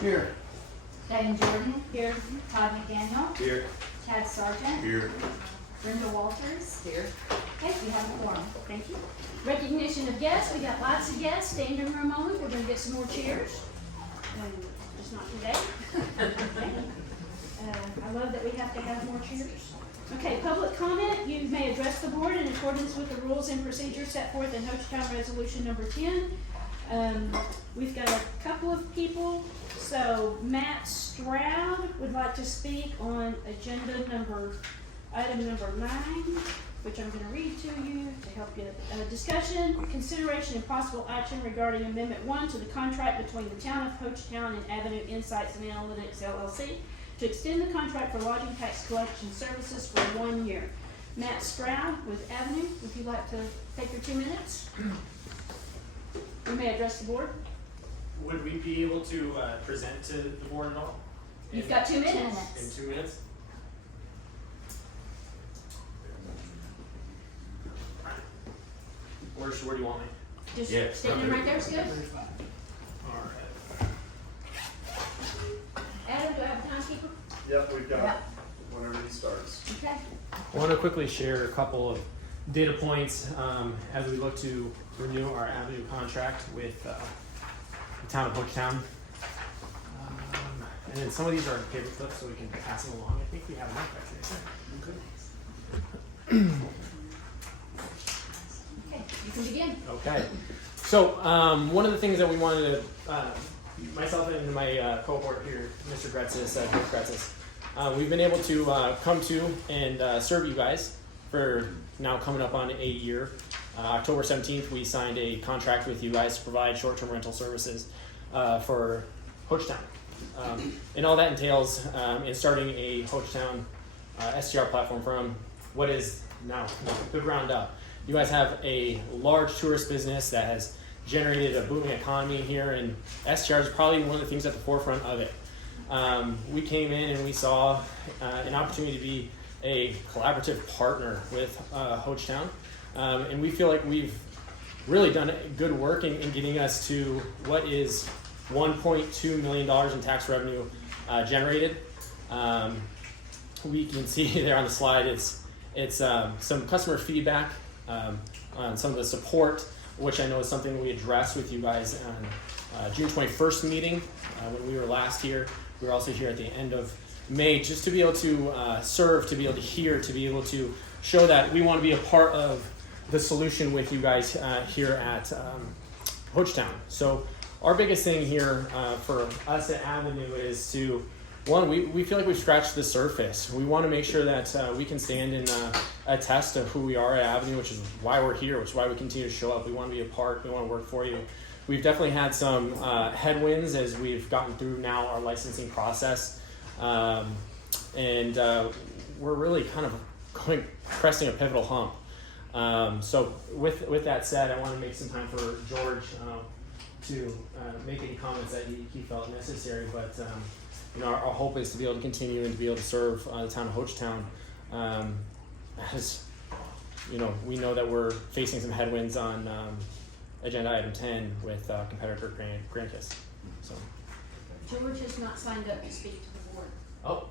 Here. Diane Jordan. Here. Todd McDaniel. Here. Chad Sargent. Here. Brenda Walters. Here. Okay, we have a quorum. Thank you. Recognition of guests. We got lots of guests. Stand in for a moment. We're going to get some more chairs. Just not today. Okay. I love that we have to have more chairs. Okay, public comment. You may address the board in accordance with the rules and procedures set forth in Hochatown Resolution number 10. We've got a couple of people. So Matt Stroud would like to speak on item number 9, which I'm going to read to you to help get discussion, consideration, and possible action regarding Amendment 1 to the contract between the Town of Hochatown and Avenue Insights and Analytics, LLC, to extend the contract for lodging tax collection services for 1 year. Matt Stroud with Avenue, would you like to take your 2 minutes? You may address the board. Would we be able to present to the board at all? You've got 2 minutes. In 2 minutes? Where do you want me? Just standing right there is good. Alright. Adam, do I have a timekeeper? Yep, we've got Yep. whenever he starts. Okay. I want to quickly share a couple of data points as we look to renew our Avenue contract with the Town of Hochatown. And then some of these are paper clips so we can pass them along. I think we have enough actually. Okay, you can begin. Okay. So one of the things that we wanted to, myself and my cohort here, Mr. Gretzis, Coach Gretzis, we've been able to come to and serve you guys for now coming up on a year. October 17th, we signed a contract with you guys to provide short-term rental services for Hochatown. And all that entails in starting a Hochatown STR platform from what is now the ground up. You guys have a large tourist business that has generated a booming economy here, and STR is probably one of the things at the forefront of it. We came in and we saw an opportunity to be a collaborative partner with Hochatown, and we feel like we've really done good work in getting us to what is $1.2 million in tax revenue generated. We can see there on the slide, it's some customer feedback on some of the support, which I know is something we addressed with you guys on June 21st meeting when we were last here. We were also here at the end of May, just to be able to serve, to be able to hear, to be able to show that we want to be a part of the solution with you guys here at Hochatown. So our biggest thing here for us at Avenue is to, one, we feel like we've scratched the surface. We want to make sure that we can stand and attest to who we are at Avenue, which is why we're here, which is why we continue to show up. We want to be a part, we want to work for you. We've definitely had some headwinds as we've gotten through now our licensing process. And we're really kind of pressing a pivotal hump. So with that said, I want to make some time for George to make any comments that he felt necessary, but our hope is to be able to continue and to be able to serve the town of Hochatown. As we know that we're facing some headwinds on agenda item 10 with competitor Grandkiss. So George has not signed up to speak to the board. oh,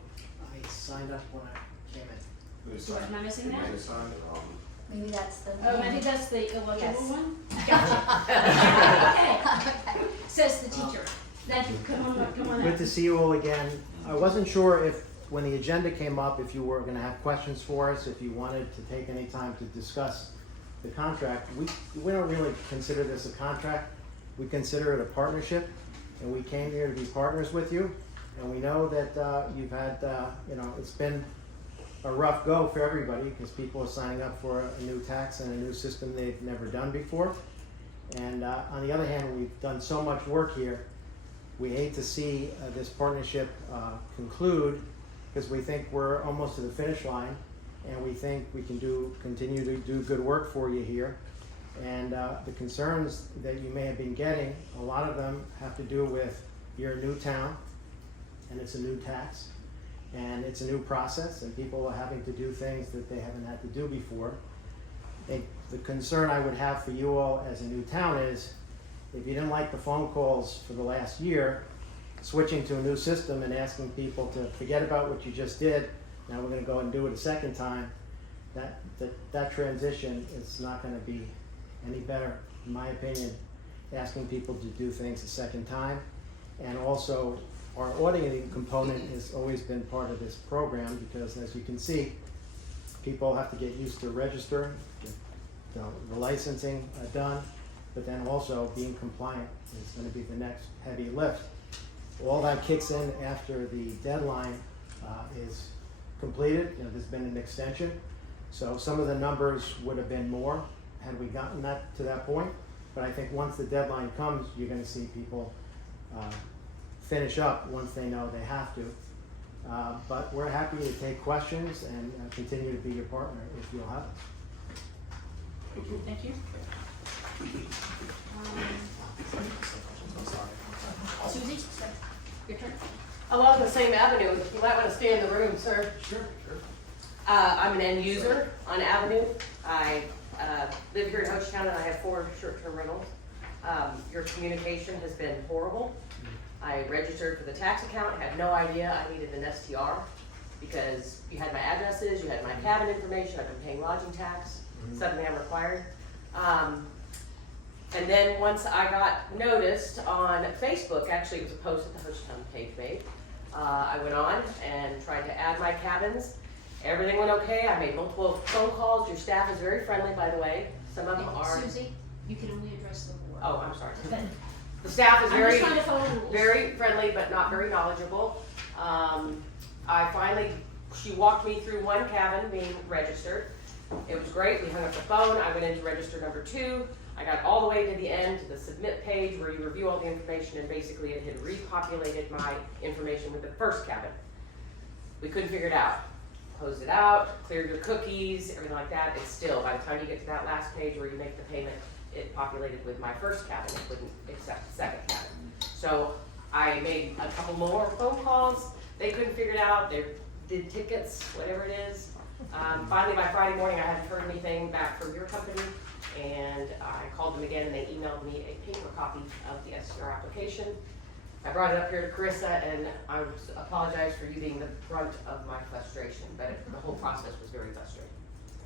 I signed up when I came in. George, am I missing that? Maybe that's the. Oh, I think that's the illegible Yes. one? Gotcha. Okay. Says the teacher. Thank you. Come on up. Good to see you all again. I wasn't sure if, when the agenda came up, if you were going to have questions for us, if you wanted to take any time to discuss the contract. We don't really consider this a contract. We consider it a partnership, and we came here to be partners with you. And we know that you've had, it's been a rough go for everybody because people are signing up for a new tax and a new system they've never done before. And on the other hand, we've done so much work here. We hate to see this partnership conclude because we think we're almost to the finish line, and we think we can continue to do good work for you here. And the concerns that you may have been getting, a lot of them have to do with you're a new town, and it's a new tax, and it's a new process, and people are having to do things that they haven't had to do before. The concern I would have for you all as a new town is, if you didn't like the phone calls for the last year, switching to a new system and asking people to forget about what you just did, now we're gonna go and do it a second time, that transition is not gonna be any better, in my opinion, asking people to do things a second time. And also, our auditing component has always been part of this program, because as you can see, people have to get used to registering, get the licensing done, but then also being compliant is gonna be the next heavy lift. All that kicks in after the deadline is completed. You know, there's been an extension, so some of the numbers would have been more had we gotten that to that point. But I think once the deadline comes, you're gonna see people finish up once they know they have to. But we're happy to take questions and continue to be your partner if you'll have us. Thank you. Susie, your turn. Along the same avenue, you might want to stay in the room, sir. Sure. I'm an end user on Avenue. I live here in Hochatown and I have 4 short-term rentals. Your communication has been horrible. I registered for the tax account, had no idea I needed an STR because you had my addresses, you had my cabin information, I've been paying lodging tax, suddenly I'm required. And then once I got noticed on Facebook, actually it was a post that the Hochatown page made, I went on and tried to add my cabins. Everything went okay. I made multiple phone calls. Your staff is very friendly, by the way. Some of them are. Susie, you can only address the board. Oh, I'm sorry. But The staff is I'm very, just trying to follow rules. very friendly, but not very knowledgeable. I finally, she walked me through one cabin being registered. It was great. We hung up the phone. I went into register number 2. I got all the way to the end, to the submit page where you review all the information, and basically it had repopulated my information with the first cabin. We couldn't figure it out. Closed it out, cleared your cookies, everything like that. It's still, by the time you get to that last page where you make the payment, it populated with my first cabin. It wouldn't accept the second cabin. So I made a couple more phone calls. They couldn't figure it out. They did tickets, whatever it is. Finally, by Friday morning, I hadn't heard anything back from your company, and I called them again, and they emailed me a paper copy of the STR application. I brought it up here to Carissa, and I apologize for you being the brunt of my frustration, but the whole process was very frustrating.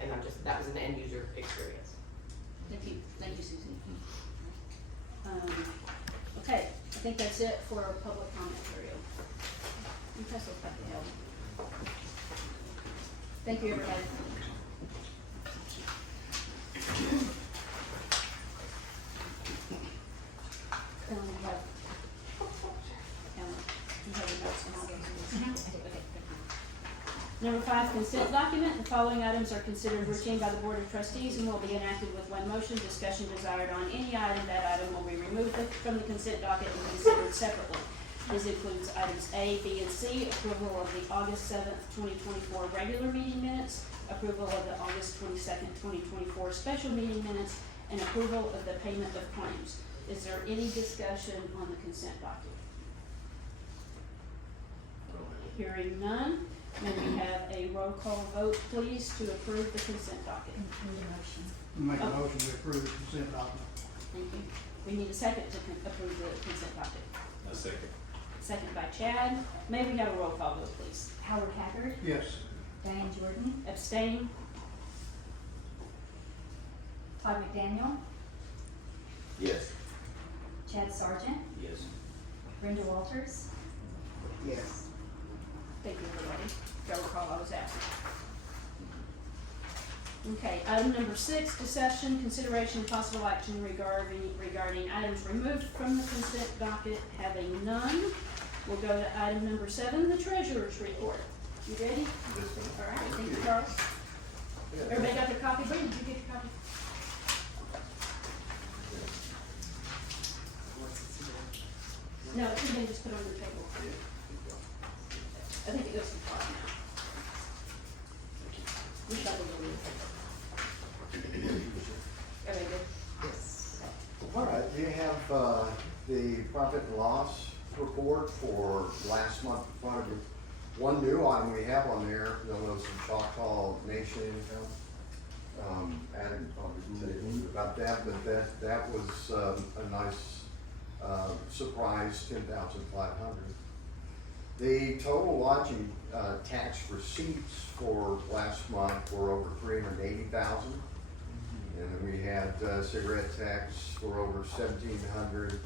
And that was an end user experience. Thank you, Susie. Okay, I think that's it for our public comment period. You press those back to hell. Thank you, everybody. Number 5, consent document. The following items are considered routine by the Board of Trustees and will be enacted with one motion. Discussion desired on any item, that item will be removed from the consent docket and considered separately. This includes items A, B, and C, approval of the August 7th, 2024 regular meeting minutes, approval of the August 22nd, 2024 special meeting minutes, and approval of the payment of claims. Is there any discussion on the consent docket? Hearing none, may we have a roll call vote, please, to approve the consent docket? Make a motion to approve the consent document. Thank you. We need a second to approve the consent docket. A second. Second by Chad. May we have a roll call vote, please? Howard Haggard, Yes. Diane Jordan, Abstain? Todd McDaniel, Yes. Chad Sargent, Yes. Brenda Walters, Yes. Thank you, everybody. Got roll call, I was absent. Okay, item number 6, discussion, consideration, and possible action regarding items removed from the consent docket. Having none, we'll go to item number 7, the treasurer's report. You ready? All right, thank you, Charles. Everybody got their copy? Brenda, did you get your copy? No, it should have been just put on your table. I think it goes too far now. We shuffled a little. Everybody good? Yes. All right, you have the profit and loss report for last month in front of you. One new item we have on there, you'll notice some Choctaw Nation income. Added about that, but that was a nice surprise 10,500. The total lodging tax receipts for last month were over 380,000. And then we had cigarette tax for over 1,700.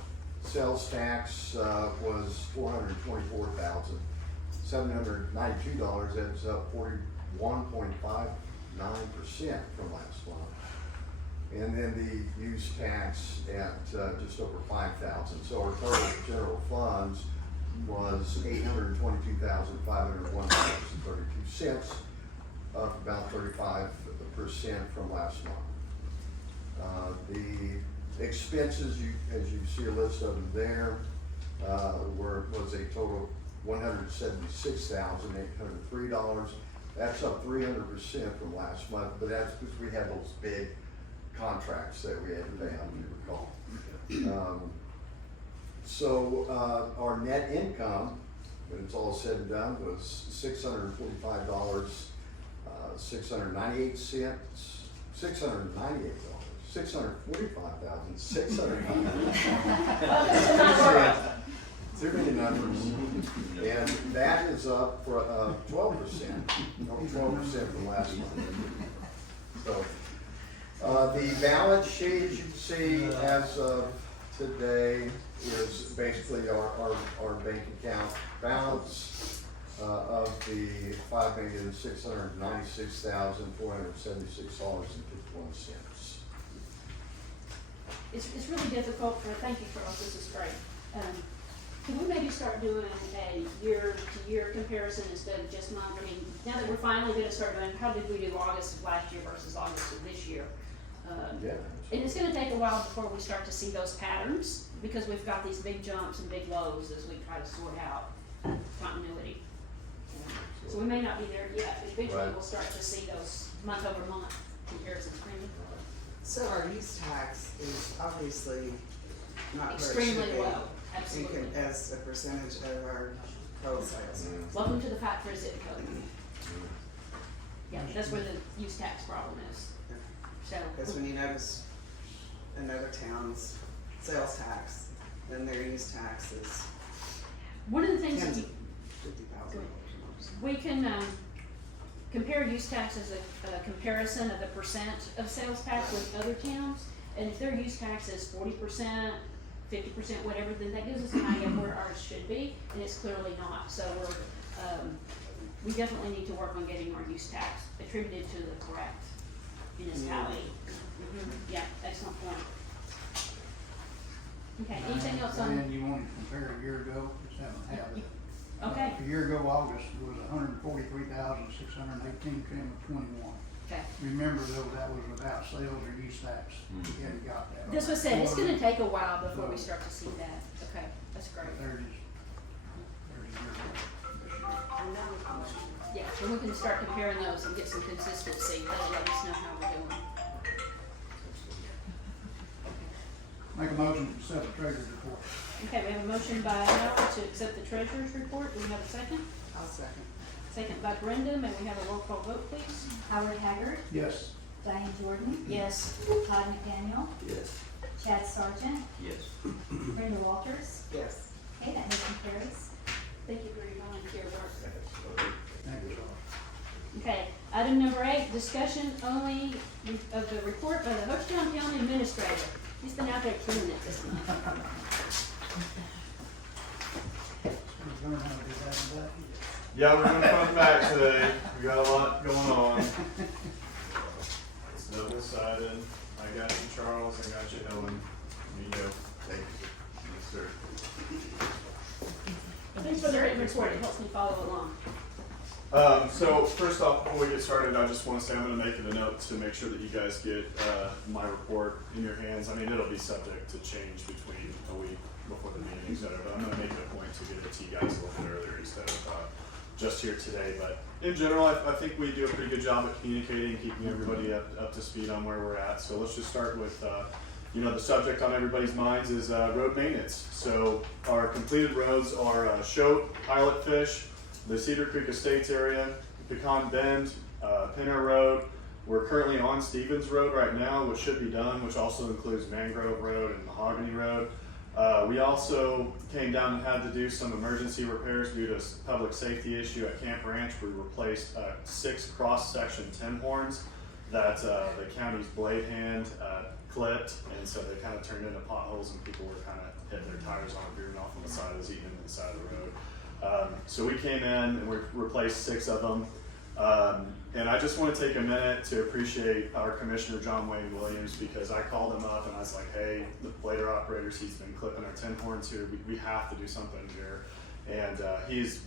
Sales tax was $424,792. That's up 41.59% from last month. And then the use tax at just over 5,000. So our total general funds was $822,501.32, up about 35% from last month. The expenses, as you see a list of them there, was a total of $176,803. That's up 300% from last month, but that's because we had those big contracts that we had to pay out, if you recall. So our net income, when it's all said and done, was $645, $645,698. Too many numbers. And that is up for 12%, 12% from last month. So the balance sheet, as you can see, as of today, is basically our bank account balance of the $5,696,476.51. It's really difficult for, thank you, Charles, this is great. Can we maybe start doing a year-to-year comparison instead of just month? I mean, now that we're finally gonna start doing, how did we do August of last year versus August of this year? Yeah. And it's gonna take a while before we start to see those patterns, because we've got these big jumps and big lows as we try to sort out continuity. So we may not be there yet, but eventually Right. we'll start to see those month-over-month comparisons. So our use tax is obviously not where it should Extremely be. low, absolutely. As a percentage of our total sales. Welcome to the factory zip code. Yeah, that's where the use tax problem is. So, Because when you notice another town's sales tax, then their use tax is one of the things that tens you, of $50,000. we can, compare use tax as a comparison of the percent of sales tax with other towns. And if their use tax is 40%, 50%, whatever, then that gives us an idea of where ours should be, and it's clearly not. So we definitely need to work on getting our use tax attributed to the correct municipality. Yeah, excellent point. Okay, anything else on? And you want to compare a year ago, just haven't had it. Okay, A year ago, August, was 143,618, came with 21. okay. Remember though, that was without sales or use tax. You hadn't got that. This was said, it's gonna take a while before we start to see that. Okay, that's great. There's a year ago. Yeah, so we can start comparing those and get some consistency. That'll let us know how we're doing. Make a motion to accept the treasurer's report. Okay, we have a motion by Howard to accept the treasurer's report. Do we have a second? I'll second. Second by Brenda. May we have a roll call vote, please? Howard Haggard, Yes. Diane Jordan, Yes. Todd McDaniel, Yes. Chad Sargent, Yes. Brenda Walters. Yes. Okay, that motion carries. Thank you for your volunteer work. Thank you, Charles. Okay, item number 8, discussion only of the report by the Hochatown County Administrator. He's been out there killing it this month. Learn how to do that and that. Yeah, we're gonna come back today. We got a lot going on. It's double-sided. I got you, Charles. I got you, Ellen. Here you go. Thank you. Yes, sir. Thanks for the written report. It helps me follow along. So first off, before we get started, I just want to say I'm going to make it a note to make sure that you guys get my report in your hands. I mean, it'll be subject to change between a week before the meeting, et cetera, but I'm going to make it a point to get it to you guys a little bit earlier instead of just here today. But in general, I think we do a pretty good job at communicating, keeping everybody up to speed on where we're at. So let's just start with, the subject on everybody's minds is road maintenance. So our completed roads are Choate, Pilot Fish, the Cedar Creek Estates area, Pecan Bend, Pinner Road. We're currently on Stevens Road right now, which should be done, which also includes Mangrove Road and Mahogany Road. We also came down and had to do some emergency repairs due to a public safety issue at Camp Ranch. We replaced 6 cross-section tin horns that the county's blade hand clipped, and so they kind of turned into potholes, and people were kind of hitting their tires on, veering off on the side, as eating into the side of the road. So we came in and we replaced 6 of them. And I just want to take a minute to appreciate our Commissioner John Wayne Williams, because I called him up and I was like, hey, the blader operators, he's been clipping our tin horns here. We have to do something here. And he's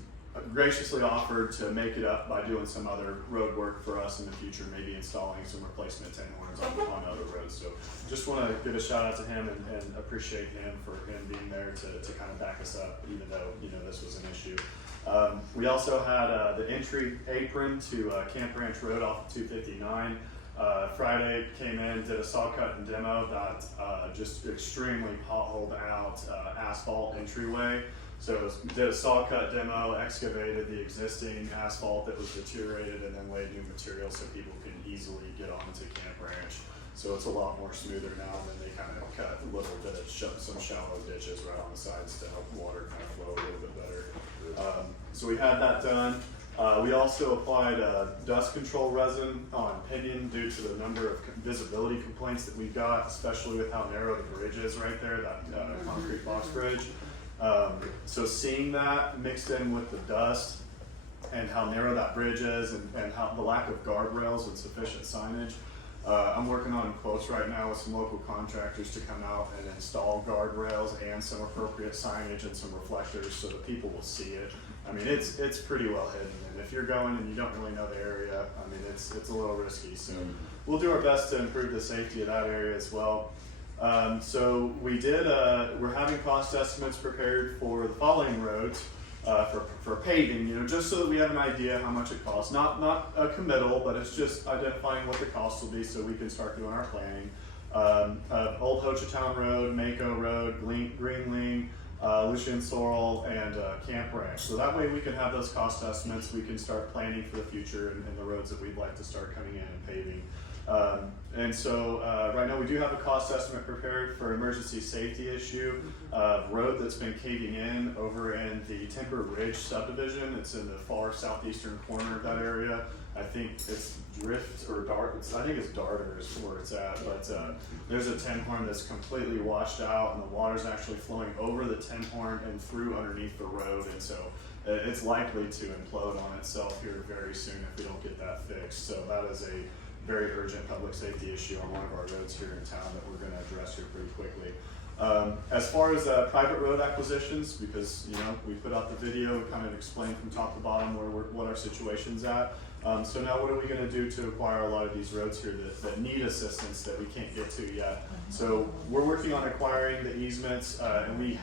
graciously offered to make it up by doing some other road work for us in the future, maybe installing some replacement tin horns on other roads. So just want to give a shout out to him and appreciate him for him being there to kind of back us up, even though, you know, this was an issue. We also had the entry apron to Camp Ranch Road off of 259. Friday came in, did a saw cut and demo that just extremely potholed out asphalt entryway. So did a saw cut demo, excavated the existing asphalt that was deteriorated, and then laid new material so people can easily get onto Camp Ranch. So it's a lot more smoother now, and then they kind of cut a little bit of some shallow ditches right on the sides to help water kind of flow a little bit better. So we had that done. We also applied dust control resin on Pinion due to the number of visibility complaints that we got, especially with how narrow the bridge is right there, that concrete box bridge. So seeing that mixed in with the dust and how narrow that bridge is, and how the lack of guardrails and sufficient signage, I'm working on quotes right now with some local contractors to come out and install guardrails and some appropriate signage and some reflectors so that people will see it. I mean, it's pretty well hidden, and if you're going and you don't really know the area, I mean, it's a little risky. So we'll do our best to improve the safety of that area as well. So we did, we're having cost estimates prepared for the following roads for paving, you know, just so that we have an idea how much it costs. Not a committal, but it's just identifying what the cost will be so we can start doing our planning. Old Hochatown Road, Mako Road, Greenling, Lucian Sorrel, and Camp Ranch. So that way we can have those cost estimates, we can start planning for the future and the roads that we'd like to start coming in and paving. And so right now we do have a cost estimate prepared for emergency safety issue, road that's been caving in over in the Timber Ridge subdivision. It's in the far southeastern corner of that area. I think it's Drift or Dart. I think it's Darter is where it's at, but there's a tin horn that's completely washed out, and the water's actually flowing over the tin horn and through underneath the road, and so it's likely to implode on itself here very soon if we don't get that fixed. So that is a very urgent public safety issue on one of our roads here in town that we're going to address here pretty quickly. As far as private road acquisitions, because you know we put out the video, kind of explained from top to bottom what our situation's at. So now what are we going to do to acquire a lot of these roads here that need assistance that we can't get to yet? So we're working on acquiring the easements, and we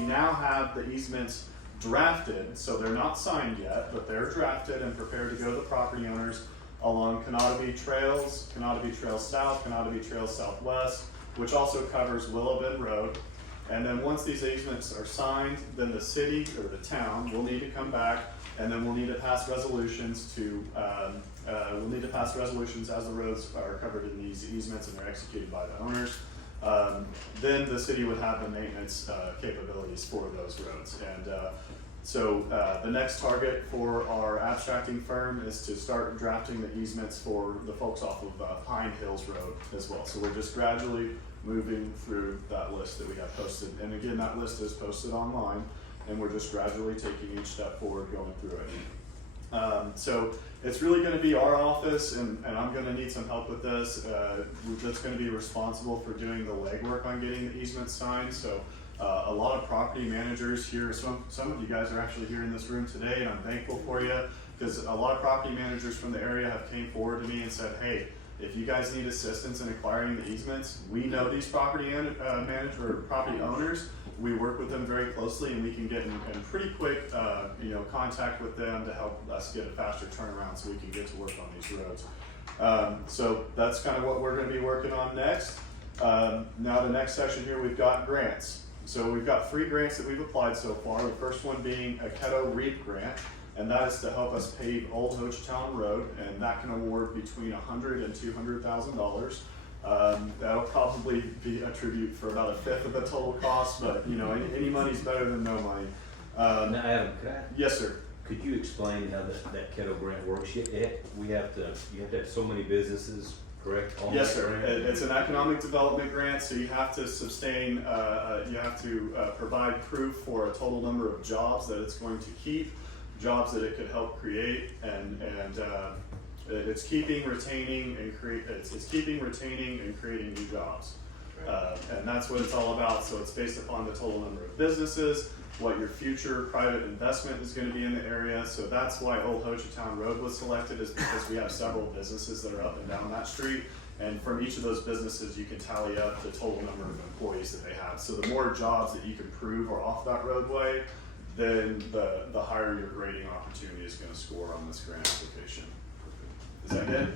now have the easements drafted. So they're not signed yet, but they're drafted and prepared to go to the property owners along Canottoby Trails, Canottoby Trails South, Canottoby Trails Southwest, which also covers Willow Bend Road. And then once these easements are signed, then the city or the town will need to come back, and then we'll need to pass resolutions as the roads are covered in these easements and they're executed by the owners. Then the city would have the maintenance capabilities for those roads. And so the next target for our abstracting firm is to start drafting the easements for the folks off of Pine Hills Road as well. So we're just gradually moving through that list that we have posted. And again, that list is posted online, and we're just gradually taking each step forward going through it. So it's really going to be our office, and I'm going to need some help with this. That's going to be responsible for doing the legwork on getting the easements signed. So a lot of property managers here, some of you guys are actually here in this room today, and I'm thankful for you, because a lot of property managers from the area have came forward to me and said, hey, if you guys need assistance in acquiring the easements, we know these property owners. We work with them very closely, and we can get in pretty quick contact with them to help us get a faster turnaround so we can get to work on these roads. So that's kind of what we're going to be working on next. Now the next section here, we've got grants. So we've got 3 grants that we've applied so far. The first one being a Keto REAP grant, and that is to help us pave Old Hochatown Road, and that can award between $100,000 and $200,000. That'll probably be a tribute for about 1/5 of the total cost, but you know, any money's better than no money. Now, Adam, Yes, sir. could you explain how that kettle grant works? You have to have so many businesses, correct? on Yes, that sir. grant? It's an economic development grant, so you have to sustain, you have to provide proof for a total number of jobs that it's going to keep, jobs that it could help create, and it's keeping, retaining, and creating new jobs. And that's what it's all about. So it's based upon the total number of businesses, what your future private investment is going to be in the area. So that's why Old Hochatown Road was selected, is because we have several businesses that are up and down that street. And from each of those businesses, you can tally up the total number of employees that they have. So the more jobs that you can prove are off that roadway, then the higher your grading opportunity is going to score on this grant application. Is that good?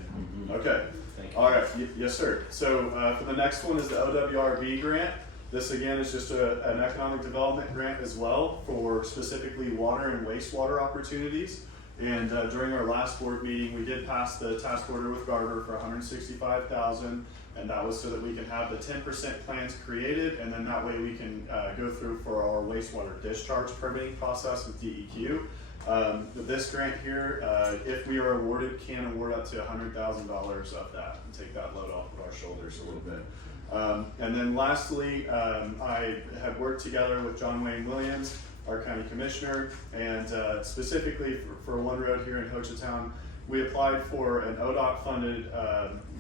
Mhm. Okay. Thank you. All right. Yes, sir. So for the next one is the OWRB grant. This again is just an economic development grant as well for specifically water and wastewater opportunities. And during our last board meeting, we did pass the task order with Garber for $165,000, and that was so that we can have the 10% plans created, and then that way we can go through for our wastewater discharge permitting process with DEQ. This grant here, if we are awarded, can award up to $100,000 of that and take that load off of our shoulders a little bit. And then lastly, I have worked together with John Wayne Williams, our county commissioner, and specifically for one road here in Hochatown, we applied for an ODOT funded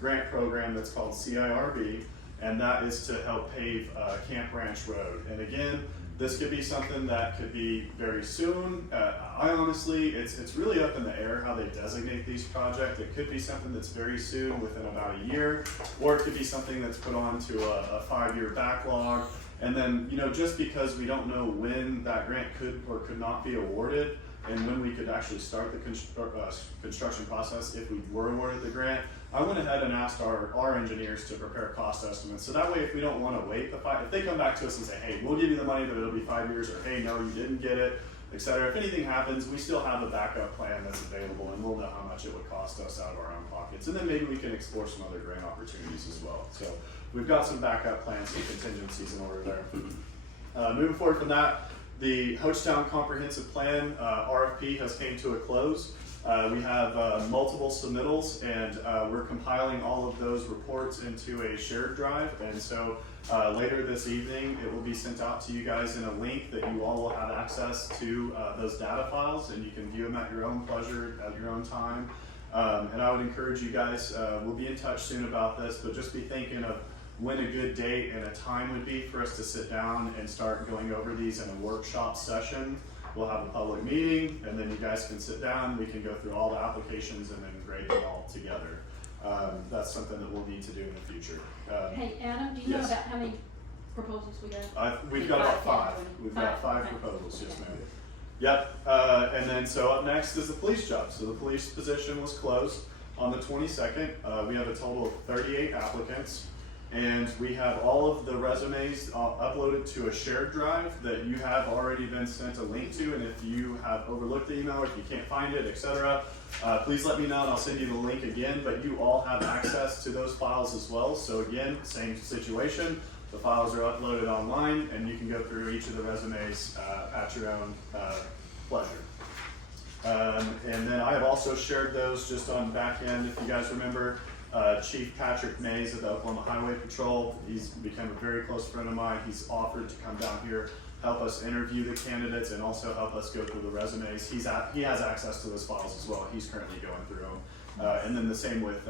grant program that's called CIRB, and that is to help pave Camp Ranch Road. And again, this could be something that could be very soon. I honestly, it's really up in the air how they designate these projects. It could be something that's very soon, within about a year, or it could be something that's put onto a 5-year backlog. And then, you know, just because we don't know when that grant could or could not be awarded, and when we could actually start the construction process if we were awarded the grant, I went ahead and asked our engineers to prepare cost estimates. So that way, if we don't want to wait if they come back to us and say, hey, we'll give you the money, but it'll be 5 years, or hey, no, you didn't get it, etc. If anything happens, we still have a backup plan that's available, and we'll know how much it would cost us out of our own pockets. And then maybe we can explore some other grant opportunities as well. So we've got some backup plans and contingencies in order there. Moving forward from that, the Hochatown Comprehensive Plan RFP has came to a close. We have multiple submittals, and we're compiling all of those reports into a shared drive. And so later this evening, it will be sent out to you guys in a link that you all will have access to those data files, and you can view them at your own pleasure, at your own time. And I would encourage you guys, we'll be in touch soon about this, but just be thinking of when a good date and a time would be for us to sit down and start going over these in a workshop session. We'll have a public meeting, and then you guys can sit down, we can go through all the applications and then grade them all together. That's something that we'll need to do in the future. Hey, Adam, do you know Yes. about how many proposals we got? We've got about 5. We've got 5 Okay. proposals, yes ma'am. Yep, and then so up next is the police job. So the police position was closed on the 22nd. We have a total of 38 applicants. And we have all of the resumes uploaded to a shared drive that you have already been sent a link to. And if you have overlooked the email, or if you can't find it, etc., please let me know and I'll send you the link again. But you all have access to those files as well. So again, same situation. The files are uploaded online, and you can go through each of the resumes at your own pleasure. And then I have also shared those just on back end, if you guys remember. Chief Patrick Mays of the Oklahoma Highway Patrol, he's become a very close friend of mine. He's offered to come down here, help us interview the candidates, and also help us go through the resumes. He has access to those files as well. He's currently going through them. And then the same with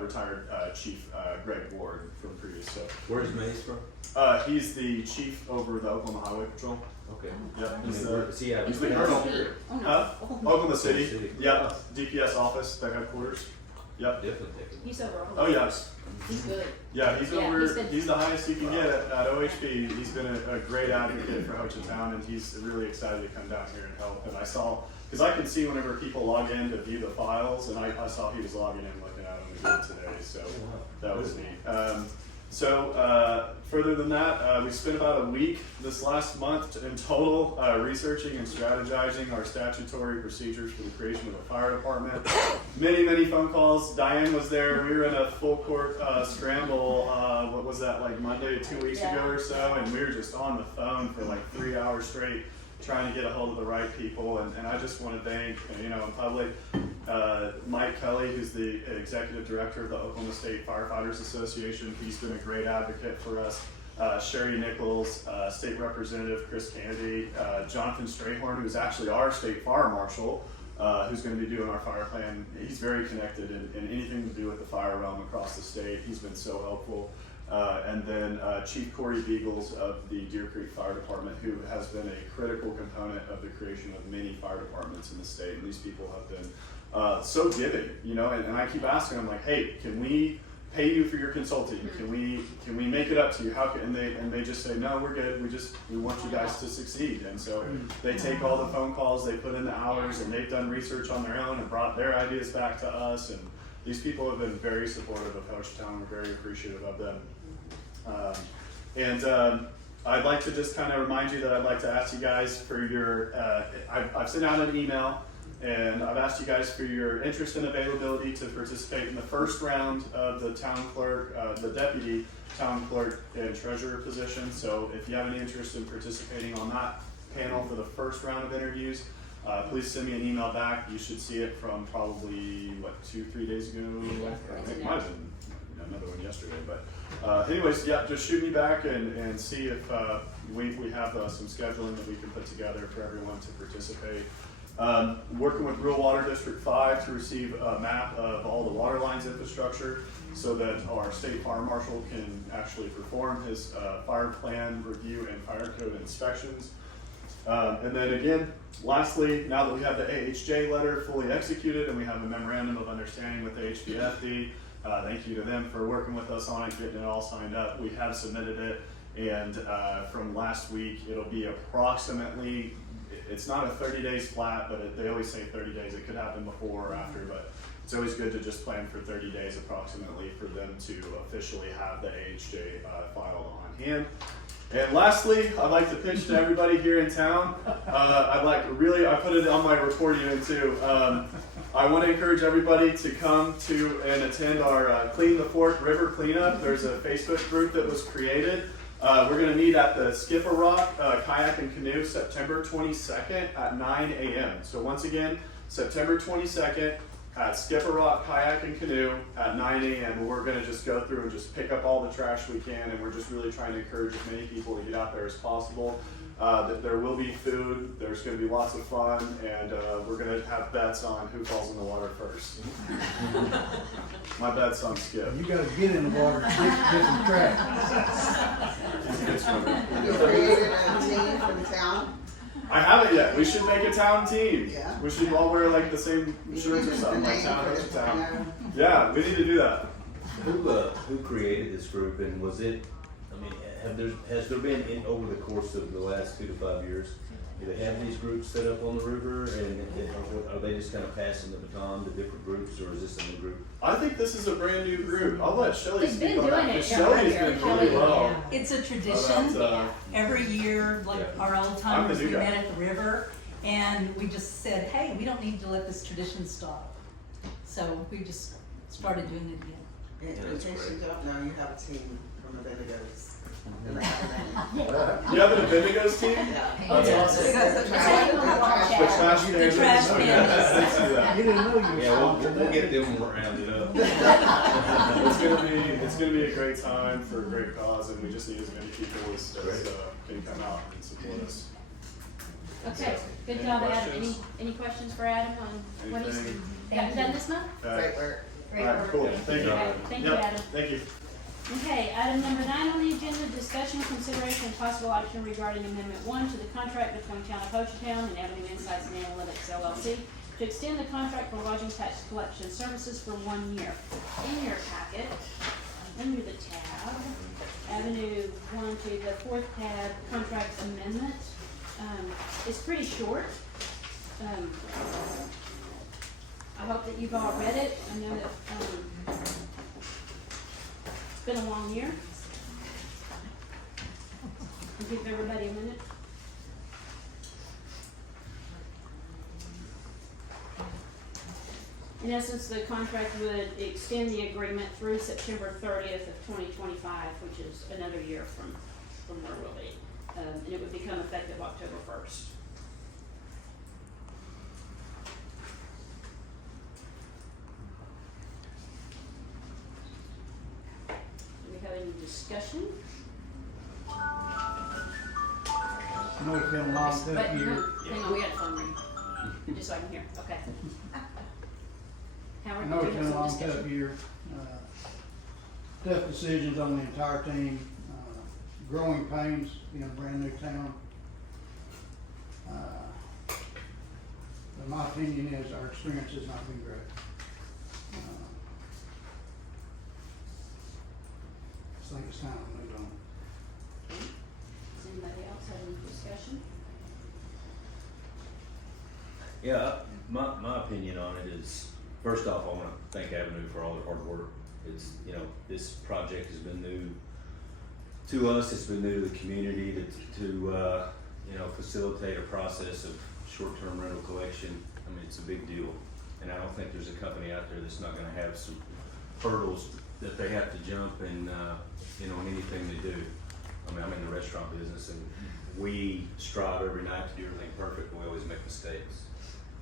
retired Chief Greg Ward from previous. So Where's Mays from? he's the chief over the Oklahoma Highway Patrol. Okay. Yep. And He's then the, where does he have? he's the his colonel. base? Oh, no. Huh? Oklahoma City. City. Yep. DPS office, the headquarters. Yep. Definitely take it. He's over. Oh yes. He's good. Yeah, he's Yeah, over. he's been- He's the highest you can get at OHB. He's been a great advocate for Hochatown, and he's really excited to come down here and help. And I saw, because I can see whenever people log in to view the files, and I saw he was logging in looking at them again today. So that was neat. So further than that, we spent about a week this last month in total researching and strategizing our statutory procedures for the creation of a fire department. Many phone calls. Diane was there. We were in a full court scramble. What was that, like Monday 2 weeks ago or so? And we were just on the phone for like 3 hours straight trying to get a hold of the right people. And I just want to thank, in public, Mike Kelly, who's the executive director of the Oklahoma State Firefighters Association. He's been a great advocate for us. Sherry Nichols, State Representative Chris Kennedy, Jonathan Strayhorn, who's actually our state fire marshal, who's going to be doing our fire plan. He's very connected in anything to do with the fire realm across the state. He's been so helpful. And then Chief Corey Beagles of the Deer Creek Fire Department, who has been a critical component of the creation of many fire departments in the state. And these people have been so giving, and I keep asking them, like, hey, can we pay you for your consulting? Can we make it up to you? How can, and they just say, no, we're good. We want you guys to succeed. And so they take all the phone calls, they put in the hours, and they've done research on their own and brought their ideas back to us. And these people have been very supportive of Hochatown. We're very appreciative of them. I'd like to just kind of remind you that I'd like to ask you guys for your, I've sent out an email and I've asked you guys for your interest and availability to participate in the first round of the town clerk, the deputy town clerk and treasurer position. So if you have any interest in participating on that panel for the first round of interviews, please send me an email back. You should see it from probably, 2-3 days ago? I think it might have been another one yesterday, but anyways, yeah, just shoot me back and see if we have some scheduling that we can put together for everyone to participate. Working with Rural Water District 5 to receive a map of all the water lines infrastructure so that our state fire marshal can actually perform his fire plan review and fire code inspections. And then again, lastly, now that we have the AHJ letter fully executed and we have a memorandum of understanding with the HBOT, thank you to them for working with us on it, getting it all signed up. We have submitted it, and from last week, it'll be approximately, it's not a 30 days flat, but they always say 30 days. It could happen before or after, but it's always good to just plan for 30 days approximately for them to officially have the AHJ file on hand. And lastly, I'd like to pitch to everybody here in town. I put it on my report even too. I want to encourage everybody to come to and attend our Clean the Fork River Cleanup. There's a Facebook group that was created. We're going to meet at the Skip a Rock Kayak and Canoe September 22nd at 9 a.m. So once again, September 22nd at Skip a Rock Kayak and Canoe at 9 a.m. We're going to just go through and just pick up all the trash we can, and we're just really trying to encourage as many people to get out there as possible. That there will be food, there's going to be lots of fun, and we're going to have bets on who falls in the water first. My bet's on Skip. You gotta get in the water and get some trash. He's a good swimmer. You created a team for the town? I haven't yet. We should make a town team. Yeah. We should all wear like the same shirts or something, like town Hochatown. Yeah, we need to do that. Who created this group, and was it, has there been over the course of the last 2 to 5 years, do they have these groups set up on the river, and are they just kind of passing the baton to different groups, or is this a new group? I think this is a brand new group. I'll let Shelly They've speak been on doing that. it Shelly's down been here. really well. It's a tradition. About, Every year, like Yeah. our old I'm the timers, new we guy. met at the river, and we just said, hey, we don't need to let this tradition stop. So we just started doing it again. In case you don't know, you have a team from the Bendigos. And they have a name. You have an Bendigos team? Yeah. That's awesome. Because the trash The trash The trash can. can. You didn't know you were Yeah, supposed we'll to. get them rounded up. It's gonna be a great time for a great cause, and we just need as many people as can come out and support us. Okay, good Any job, Adam. questions? Any questions for Adam on what he's Anything? gotten done this month? Great work. Great All right, work. cool. Thank you. Okay, thank you, Yep, Adam. Thank you. Okay, item number 9 on the agenda, discussion, consideration, and possible action regarding Amendment 1 to the contract between Town of Hochatown and Avenue Insights and Analytics LLC to extend the contract for lodging tax collection services for 1 year. In your packet, under the tab, Avenue 1 to the 4th tab, contract amendment, it's pretty short. I hope that you've all read it. I know that it's been a long year. I'll give everybody a minute. In essence, the contract would extend the agreement through September 30th of 2025, which is another year from where we'll be. And it would become effective October 1st. Do we have any discussion? I know it's been a long, But, tough no, year. hang on, we got a phone ring, just so I can hear, okay. I Howard, know do it's you been have a long, some tough discussion? year. Tough decisions on the entire team, growing pains, being a brand new town. But my opinion is our experience has not been great. I think it's time to move on. Does anybody else have any discussion? Yeah, my opinion on it is, first off, I wanna thank Avenue for all their hard work. It's, you know, this project has been new to us, it's been new to the community to you know, facilitate a process of short-term rental collection. I mean, it's a big deal. And I don't think there's a company out there that's not gonna have some hurdles that they have to jump in, you know, in anything they do. I mean, I'm in the restaurant business and we strive every night to do everything perfect, and we always make mistakes.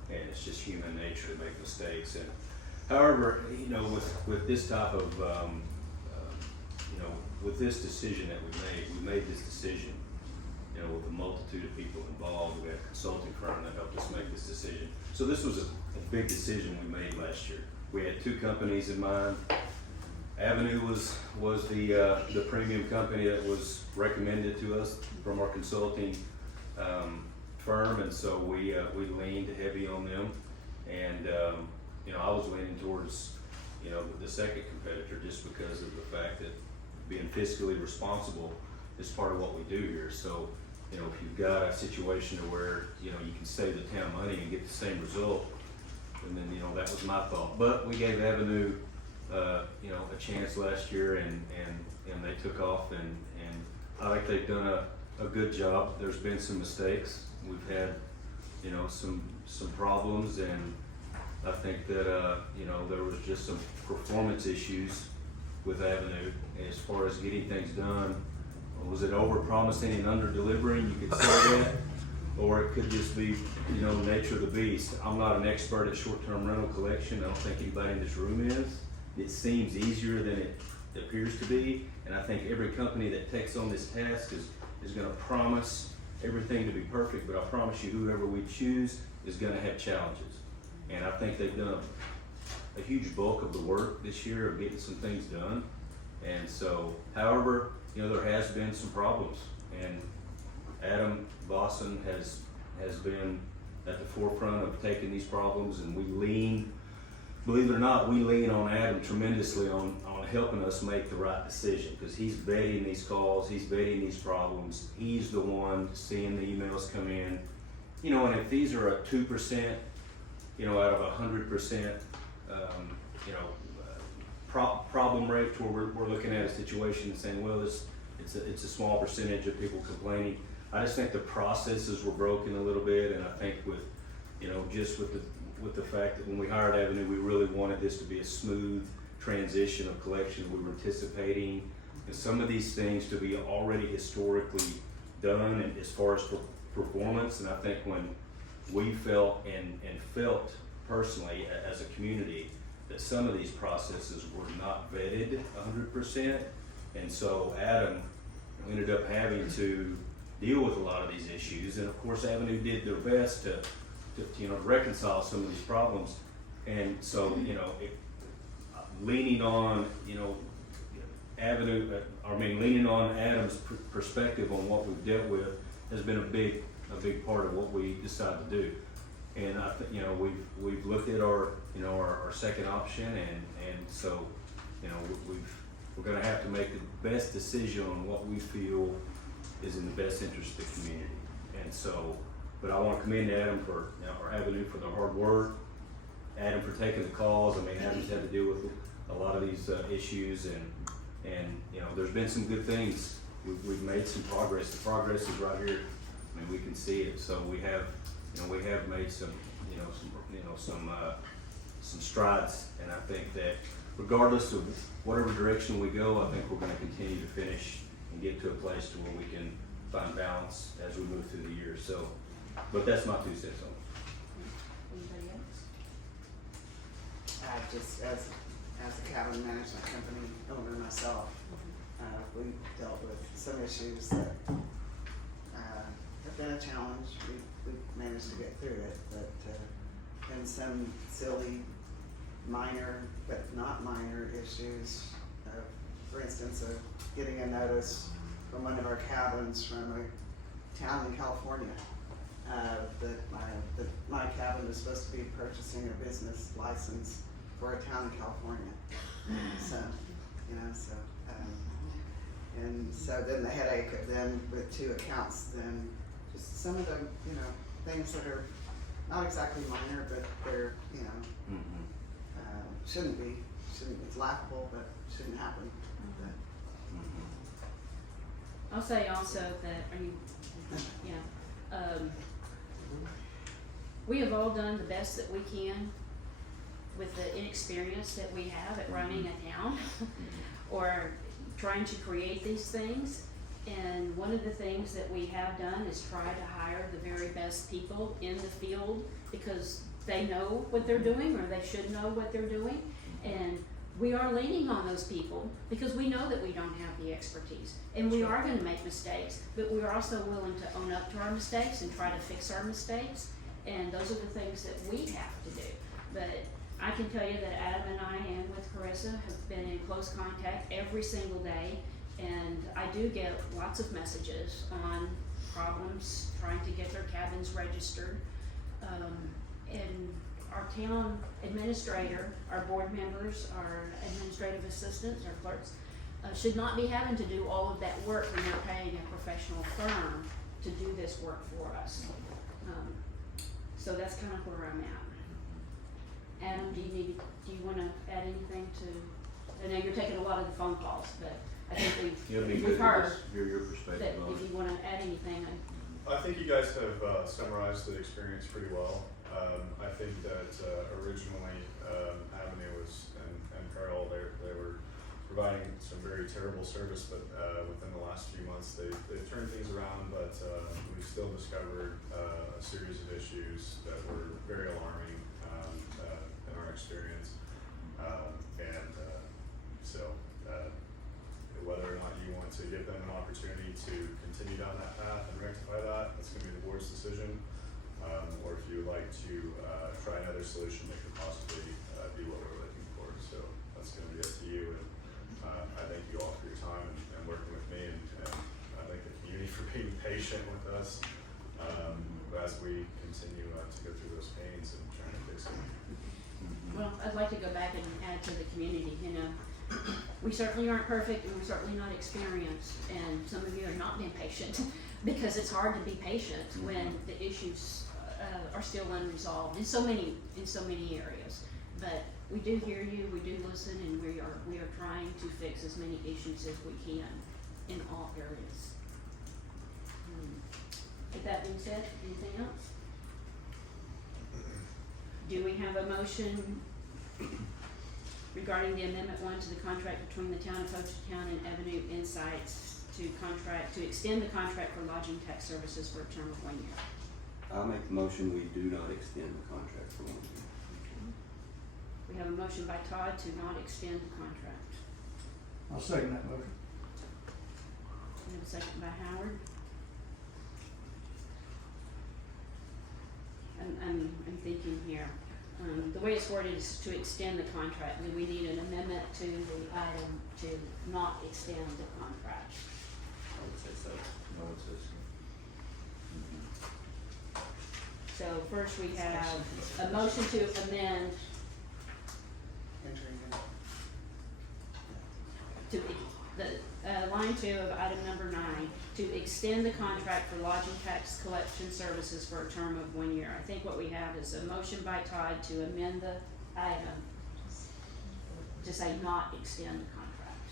And it's just human nature to make mistakes. And however, you know, with this type of, you know, with this decision that we made this decision, you know, with a multitude of people involved. We had a consulting firm that helped us make this decision. So this was a big decision we made last year. We had two companies in mind. Avenue was the premium company that was recommended to us from our consulting firm, and so we leaned heavy on them. And you know, I was leaning towards, you know, the second competitor just because of the fact that being fiscally responsible is part of what we do here. So, you know, if you've got a situation to where, you know, you can save the town money and get the same result, and then, you know, that was my thought. But we gave Avenue, you know, a chance last year, and they took off, and I think they've done a good job. There's been some mistakes. We've had, you know, some problems, and I think that, you know, there was just some performance issues with Avenue as far as getting things done. Was it over-promising and under-delivering? You could say that. Or it could just be, you know, nature of the beast. I'm not an expert at short-term rental collection. I don't think anybody in this room is. It seems easier than it appears to be. And I think every company that takes on this task is gonna promise everything to be perfect, but I promise you whoever we choose is gonna have challenges. And I think they've done a huge bulk of the work this year of getting some things done. And so, however, you know, there has been some problems, and Adam Vossen has been at the forefront of taking these problems, and we lean, believe it or not, we lean on Adam tremendously on helping us make the right decision, because he's vetting these calls, he's vetting these problems, he's the one seeing the emails come in, you know, and if these are a 2%, you know, out of 100%, you know, problem rate, where we're looking at a situation and saying, well, it's a small percentage of people complaining. I just think the processes were broken a little bit, and I think with, you know, just with the fact that when we hired Avenue, we really wanted this to be a smooth transition of collection. We were anticipating some of these things to be already historically done, and as far as performance. And I think when we felt and felt personally as a community that some of these processes were not vetted 100%, and so Adam ended up having to deal with a lot of these issues. And of course, Avenue did their best to you know, reconcile some of these problems. And so, you know, leaning on, you know, leaning on Adam's perspective on what we've dealt with has been a big part of what we decided to do. And I think, you know, we've looked at our, you know, our second option, and so, you know, we're gonna have to make the best decision on what we feel is in the best interest of the community. And so, but I wanna commend Adam for, you know, or Avenue for their hard work, Adam for taking the calls. I mean, Adam's had to deal with a lot of these issues, and you know, there's been some good things we've made some progress. The progress is right here. I mean, we can see it. So we have made some strides, and I think that regardless of whatever direction we go, I think we're going to continue to finish and get to a place to where we can find balance as we move through the year. So, but that's my 2 cents on it. Anybody else? Just as a cabin management company owner myself, we dealt with some issues that have been a challenge. We've managed to get through it, but been some silly, minor but not minor issues. For instance, getting a notice from one of our cabins from a town in California that my cabin is supposed to be purchasing a business license for a town in California. So, and so then the headache of then with 2 accounts, then just some of the, things that are not exactly minor, but they're, it's laughable, but shouldn't happen. I'll say also that, we have all done the best that we can with the inexperience that we have at running a town or trying to create these things. And one of the things that we have done is try to hire the very best people in the field because they know what they're doing, or they should know what they're doing. And we are leaning on those people because we know that we don't have the expertise, and we are going to make mistakes, but we are also willing to own up to our mistakes and try to fix our mistakes. And those are the things that we have to do. But I can tell you that Adam and I, and with Carissa, have been in close contact every single day, and I do get lots of messages on problems trying to get their cabins registered. And our town administrator, our board members, our administrative assistants, our clerks, should not be having to do all of that work when they're paying a professional firm to do this work for us. So that's kind of where I'm at. Adam, do you want to add anything to? I know you're taking a lot of the phone calls, but I think we've heard Your perspective that on if it. you want to add anything. I think you guys have summarized the experience pretty well. I think that originally Avenue and Carol, they were providing some very terrible service, but within the last few months they've turned things around, but we've still discovered a series of issues that were very alarming in our experience. So whether or not you want to give them an opportunity to continue down that path and rectify that, that's going to be the board's decision. Or if you would like to try another solution that could possibly be what we're looking for. So that's going to be up to you. And I thank you all for your time and working with me, and I thank the community for being patient with us as we continue to go through those pains and trying to fix them. Well, I'd like to go back and add to the community, we certainly aren't perfect, and we're certainly not experienced, and some of you are not being patient because it's hard to be patient when the issues are still unresolved in so many areas. But we do hear you, we do listen, and we are trying to fix as many issues as we can in all areas. With that being said, anything else? Do we have a motion regarding the amendment 1 to the contract between the town of Hochatown and Avenue Insights to extend the contract for lodging tax services for a term of 1 year? I'll make the motion, we do not extend the contract for 1 year. We have a motion by Todd to not extend the contract. I'll second that motion. We have a second by Howard. I'm thinking here. The way it's worded is to extend the contract. Do we need an amendment to the item to not extend the contract? I would say so. I would say so. So first we have a motion to amend Entering in. to the line 2 of item number 9 to extend the contract for lodging tax collection services for a term of 1 year. I think what we have is a motion by Todd to amend the item to say not extend the contract.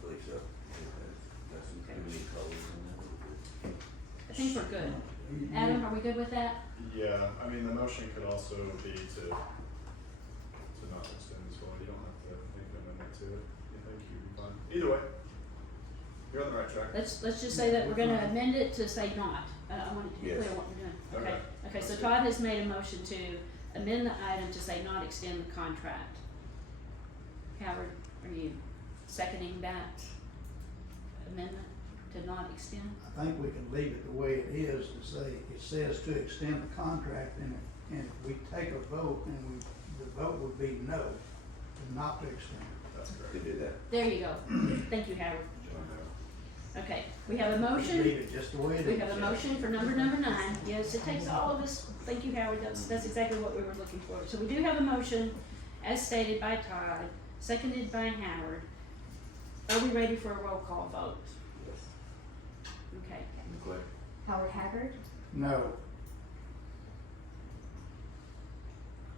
believe so. Got some community colors in that. I think we're good. Adam, are we good with that? Yeah, I mean, the motion could also be to not extend as well. You don't have to make an amendment to it. You think you'd be fine. Either way, you're on the right track. Let's just say that we're gonna amend it to say not. I want it to be Yes. clear what we're doing. Okay. Okay, so Todd has made a motion to amend the item to say not extend the contract. Howard, are you seconding that amendment to not extend? I think we can leave it the way it is to say, it says to extend the contract, and if we take a vote, and the vote would be no, to not to extend it. That's correct. Could do that. There you go. Thank you, Howard. Okay, we have a Leave motion. it just the way it is. We have a motion for number 9. Yes, it takes all of us. Thank you, Howard. That's exactly what we were looking for. So we do have a motion as stated by Todd, seconded by Howard. Are we ready for a roll call vote? Okay. Click. Howard Haggard, No.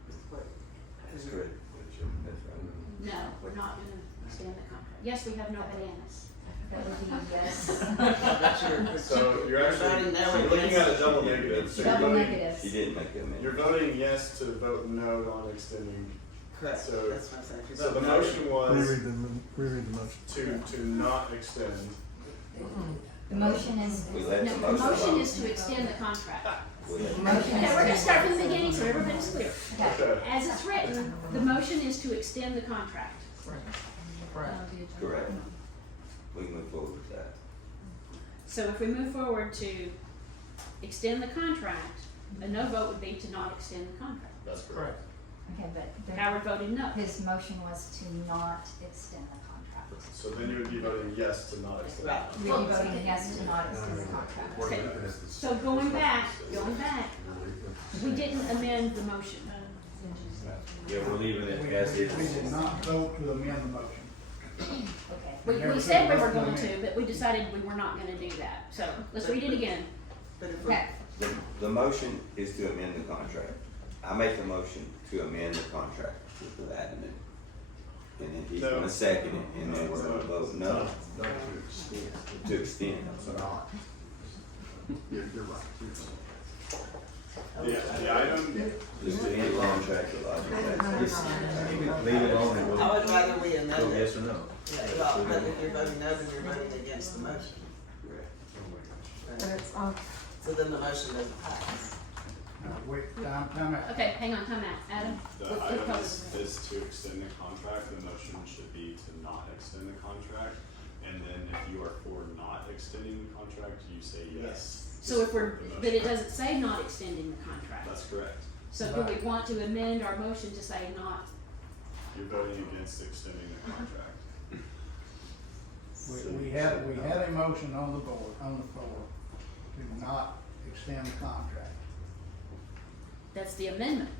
That's correct. That's right. No, we're not gonna extend the contract. Yes, we have no bananas. that would be yes. That's your. So you're actually, voting no so you're looking against- at a double negative. So you're Double voting, She negatives. didn't make that amendment. you're voting yes to vote no on extending. Correct, So- that's what I'm saying. If you So vote the no- motion was Reread the motion. to not extend. The motion is. We let No, the the motion motion alone. is to extend the contract. We let the Motion Okay, is we're gonna to start from the extend. beginning so everybody's clear. Okay. Okay. As it's written, the motion is to extend the contract. Correct. We can move forward with that. So if we move forward to extend the contract, a no vote would be to not extend the contract. That's correct. Okay, but Howard voted no. his motion was to not extend the contract. So then you would be voting yes to not extend. Right. We'd be voting yes to not extend the contract. Okay, so going back, we didn't amend the motion. Yeah, we're leaving it We as is. did not vote to amend the motion. Okay. We said we were going to, but we decided we were not gonna do that. So let's read it again. But if we, Okay, The motion is to amend the contract. I make the motion to amend the contract with that amendment. And then he's No. gonna second it, and then we're gonna vote no to extend, I'm sorry. The item, Just to end the contract, the logic of Just that. leave it alone and I we'll would rather we go amend yes it. or no. Yeah, well, but if you're voting no, then you're voting against the motion. So then the motion doesn't pass. No, wait, time out. Okay, hang on, time out. Adam? the what item colors are is to extend the contract. The motion should be to not extend the contract. And then if you are for not extending the contract, you say yes. So if we're, The motion. but it doesn't say not extending the contract. That's correct. So do we want to amend our motion to say not? You're voting against extending the contract. We had a motion on the board, on the floor, to not extend the contract. That's the amendment.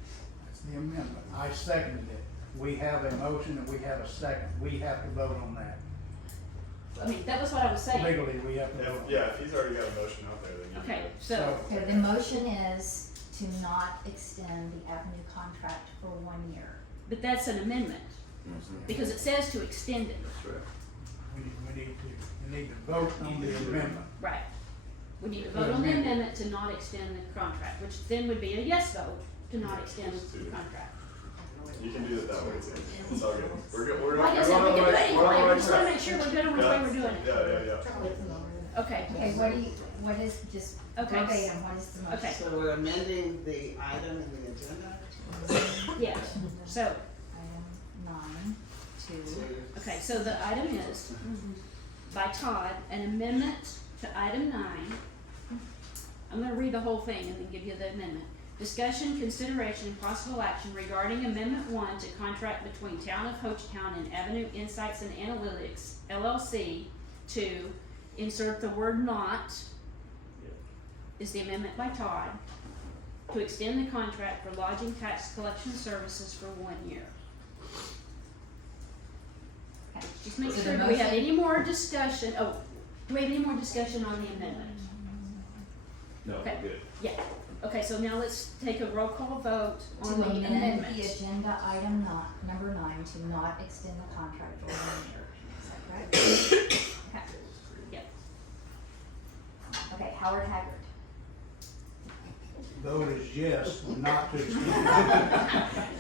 That's the amendment. I seconded it. We have a motion and we have a second. We have to vote on that. I mean, that was what I was saying. Legally, we have to vote on that. Yeah, if he's already got a motion out there, then you Okay, can. so, okay, the motion is to not extend the Avenue contract for 1 year. but that's an amendment, because it says to extend it. That's right. You need to vote on the amendment. Right. We need to vote on the amendment to not extend the contract, which then would be a yes vote to not extend the contract. You can do it that way too. It's all good. We're good. We're Like I we're said, on we the can do it right- any we're on way, the we right just wanna track. make sure we're good on which way we're doing it. Yeah. Okay, Okay, what is, just Okay. verbatim, what is the motion? okay, So we're amending the item in the agenda yeah, so, Item 9 to. to. okay, so the item is, by Todd, an amendment to item 9. I'm gonna read the whole thing and then give you the amendment. Discussion, consideration, and possible action regarding Amendment 1 to contract between Town of Hochatown and Avenue Insights and Analytics, LLC, to insert the word not, is the amendment by Todd, to extend the contract for lodging tax collection services for 1 year. Okay. Just make So sure, the do we have motion- any more discussion, do we have any more discussion on the amendment? No, Okay. we're good. Yeah, okay, so now let's take a roll call vote To on the amend amendment. the agenda item number 9 to not extend the contract for 1 year. Is that right? Okay. Yep. Okay, Howard Haggard. Vote is yes, not to extend.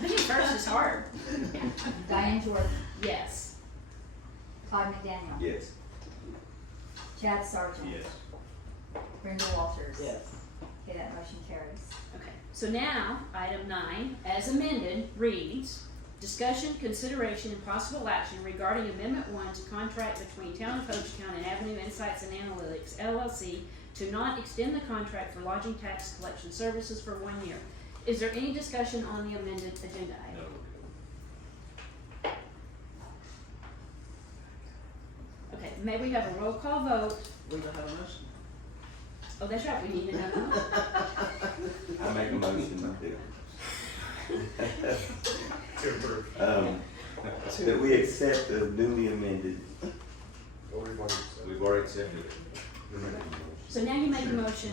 Being first is hard. Diane Jordan. Yes. Todd McDaniel. Yes. Chad Sargent. Yes. Brenda Walters. Yes. Okay, that motion carries. Okay, so now, item 9, as amended, reads, discussion, consideration, and possible action regarding Amendment 1 to contract between Town of Hochatown and Avenue Insights and Analytics, LLC, to not extend the contract for lodging tax collection services for 1 year. Is there any discussion on the amended agenda item? Okay, may we have a roll call vote? We don't have a motion. Oh, that's right, we need another one. I make a motion To approve. that we accept the newly amended. We've already accepted it. So now you make a motion.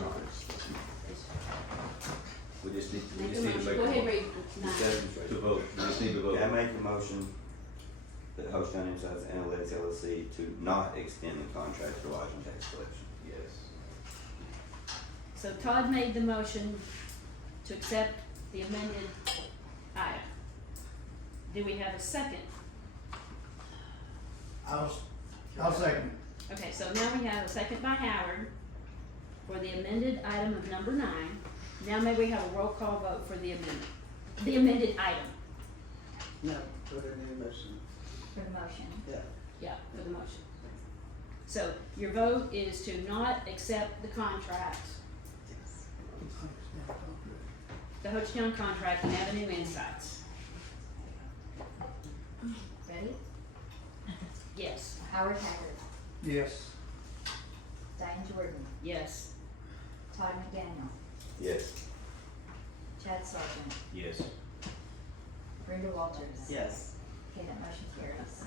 We just need, Make a motion. Go ahead, read 9. to vote, we just need to vote. I make a motion that Hochatown Insights Analytics LLC to not extend the contract for lodging tax collection. Yes. So Todd made the motion to accept the amended item. Do we have a second? I'll second. Okay, so now we have a second by Howard for the amended item of number 9. Now may we have a roll call vote for the amended item? No, for the new motion. For the motion. Yeah. Yeah, for the motion. So your vote is to not accept the contract, Yes. the Hochatown contract and Avenue Insights. Ready? Yes. Howard Haggard. Yes. Diane Jordan. Yes. Todd McDaniel. Yes. Chad Sargent. Yes. Brenda Walters. Yes. Okay, that motion carries.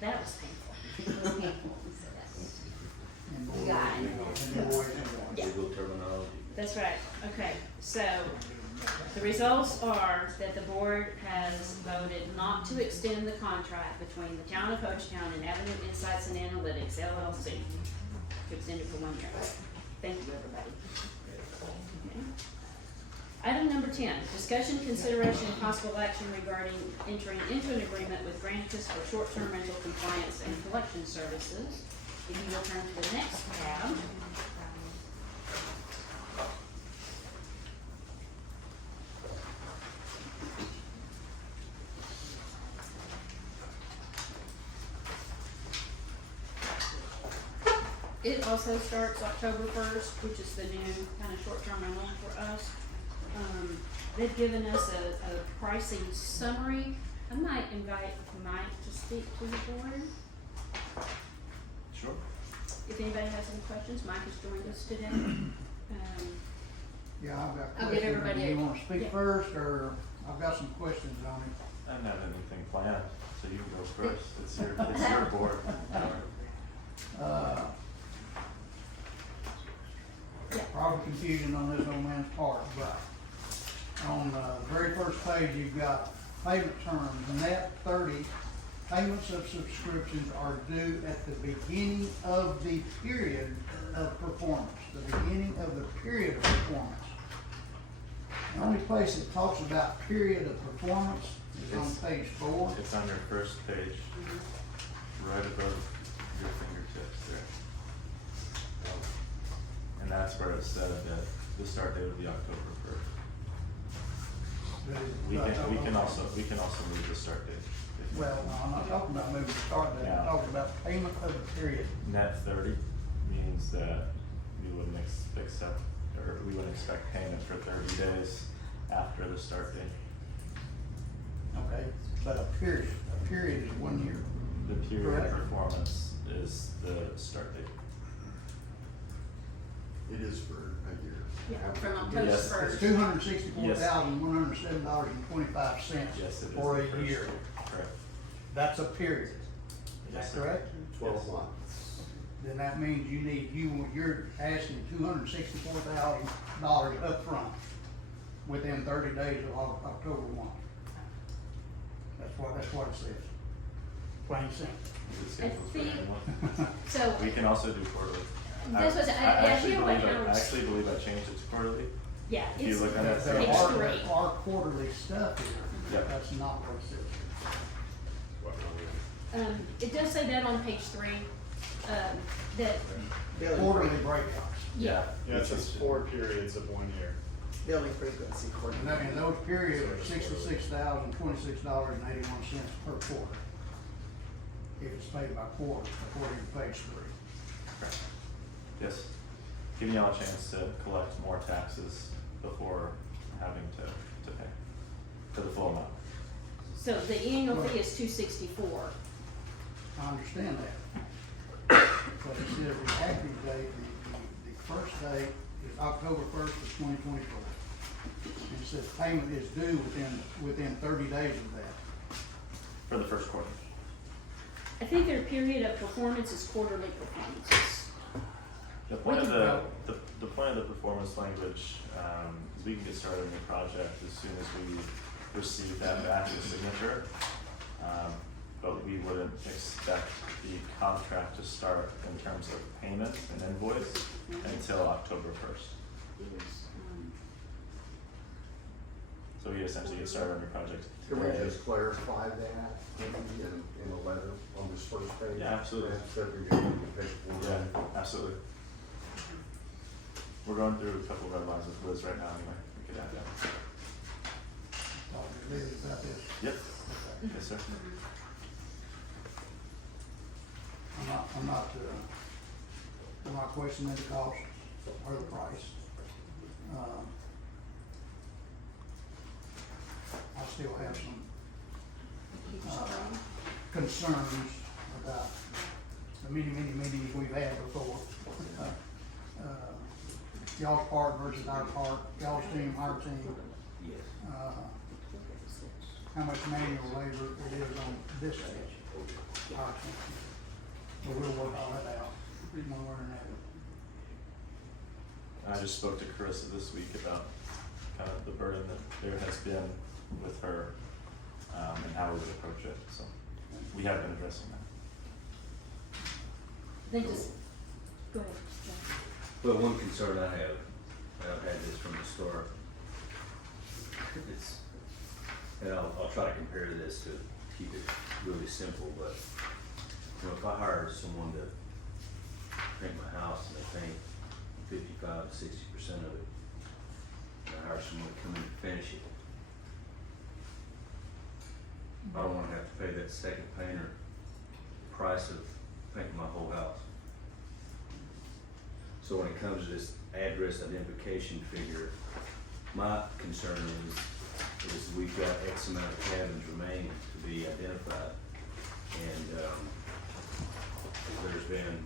That was painful. It was painful. Yes. We got it. Yeah. Legal terminology. That's right. Okay, so the results are that the board has voted not to extend the contract between the Town of Hochatown and Avenue Insights and Analytics, LLC, to extend it for 1 year. Thank you, everybody. Okay. Item number 10, discussion, consideration, and possible action regarding entering into an agreement with Grantis for short-term rental compliance and collection services. If you will turn to the next tab. It also starts October 1st, which is the new kind of short-term rental for us. They've given us a pricing summary. I might invite Mike to speak to the board. Sure. If anybody has any questions, Mike has joined us today. Yeah, I've got I'll give questions. everybody Do you a- wanna speak yeah. first, or I've got some questions on it? I don't have anything planned, so you can go first. It's your board. Probably confusion on this old man's part, but on the very first page, you've got payment terms, net 30. Payments of subscriptions are due at the beginning of the period of performance, the beginning of the period of performance. The only place it talks about period of performance is on page 4. It's on your first page, right above your fingertips there. And that's where it said that the start date would be October 1st. We can also move the start date. Well, no, I'm not talking about moving the start date, I'm talking about payment of the period. Net 30 means that we wouldn't accept, or we wouldn't expect payment for 30 days after the start date. Okay, but a period is 1 year. The period Correct. of performance is the start date. It is for a year. Yeah, from October Yes. first. It's $264,107.25 Yes, it is. for the a first. year. Correct. That's a period. Is Yes, that sir. correct? 12 months. Then that means you're asking $264,000 upfront within 30 days of October 1. That's what it says. plain simple. The schedule's for think- everyone. So, We can also do quarterly. That's what I actually hear what believe I Howard's- actually believe I changed it to quarterly. yeah, If you it's, look at it, There Page are, three. there are quarterly stuff here, Yeah. that's not what it says. it does say that on page 3, that, Billing, Quarterly breakouts. yeah, Yeah, it says 4 periods of 1 year. billing frequency And coordinator. those periods are $66,026.81 per quarter. If it's paid by quarter, according to page 3. Yes. Giving y'all a chance to collect more taxes before having to pay for the full amount. so the annual fee is $264. I understand that. But it says the active date, the first date is October 1st of 2024. And it says payment is due within 30 days of that. For the first quarter. I think their period of performance is quarterly performances. The point of We the point of the performance language, is we can get started on the project as soon as we receive that back as signature. But we wouldn't expect the contract to start in terms of payment and invoice until October 1st. So we essentially get started on your project Can we today. just clarify that maybe in a letter on this first page? Yeah, absolutely. Instead of getting the paperwork. Yeah, absolutely. We're going through a couple of red lines with Liz right now anyway, we could add that. Talk to Liz about this. Yep, yes, sir. I'm not questioning the cost or the price. I still have some, concerns about the many meetings we've had before. Y'all's part versus our part, y'all's team, our team. Yes. How much manual labor it is on this stage, our team. But we'll work all that out, one way or another. I just spoke to Carissa this week about kind of the burden that there has been with her, and how we would approach it, so we have been addressing that. They just, go ahead, John. Well, one concern I have, and I've had this from the start, it's, and I'll try to compare this to keep it really simple, but, you know, if I hire someone to paint my house and they paint 55 to 60% of it, and I hire someone to come in and finish it, I don't wanna have to pay that second painter the price of painting my whole house. So when it comes to this address identification figure, my concern is we've got X amount of cabins remaining to be identified. And, there's been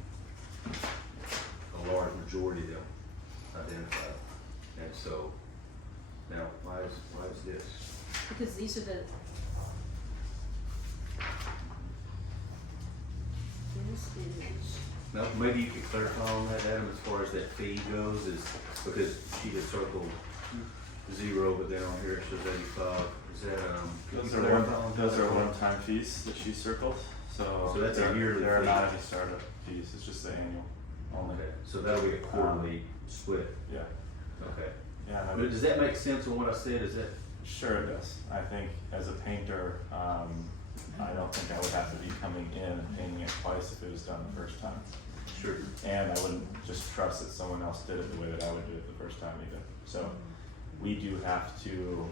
a large majority of them identified. And so, now, why is this? Because these are the. This is, Now, maybe you could clarify on that, Adam, as far as that fee goes, is because she just circled 0, but then on here it shows 85. Is that, could you clarify on Those that? are one-time fees that she circled, so. So that's a there- yearly There are fee. not any startup fees, it's just the annual only. Okay, so that'll be a quarterly split, Yeah, okay. yeah, and I But would, does that make sense on what I said, is that? sure it does. I think as a painter, I don't think I would have to be coming in and painting it twice if it was done the first time. Sure. And I wouldn't just trust that someone else did it the way that I would do it the first time either. So we do have to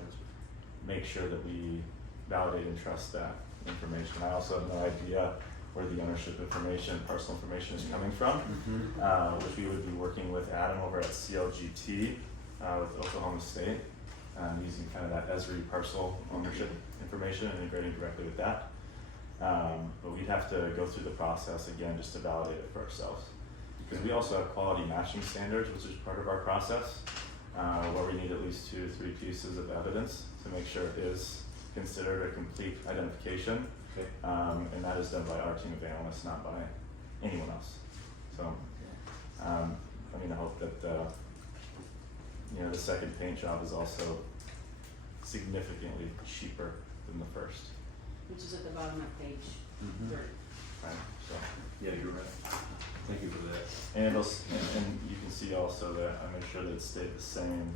make sure that we validate and trust that information. I also have no idea where the ownership information, parcel information is coming from, which we would be working with Adam over at CLGT, with Oklahoma State, using kind of that Esri parcel ownership information and integrating directly with that. But we'd have to go through the process again just to validate it for ourselves. Because we also have quality matching standards, which is part of our process, where we need at least 2 to 3 pieces of evidence to make sure it is considered a complete identification. Okay. And that is done by our team of analysts, not by anyone else. So, I hope that, the second paint job is also significantly cheaper than the first. which is at the bottom of page right, so. Yeah, you're right. Thank you for that. And and you can see also that I made sure that it stayed the same.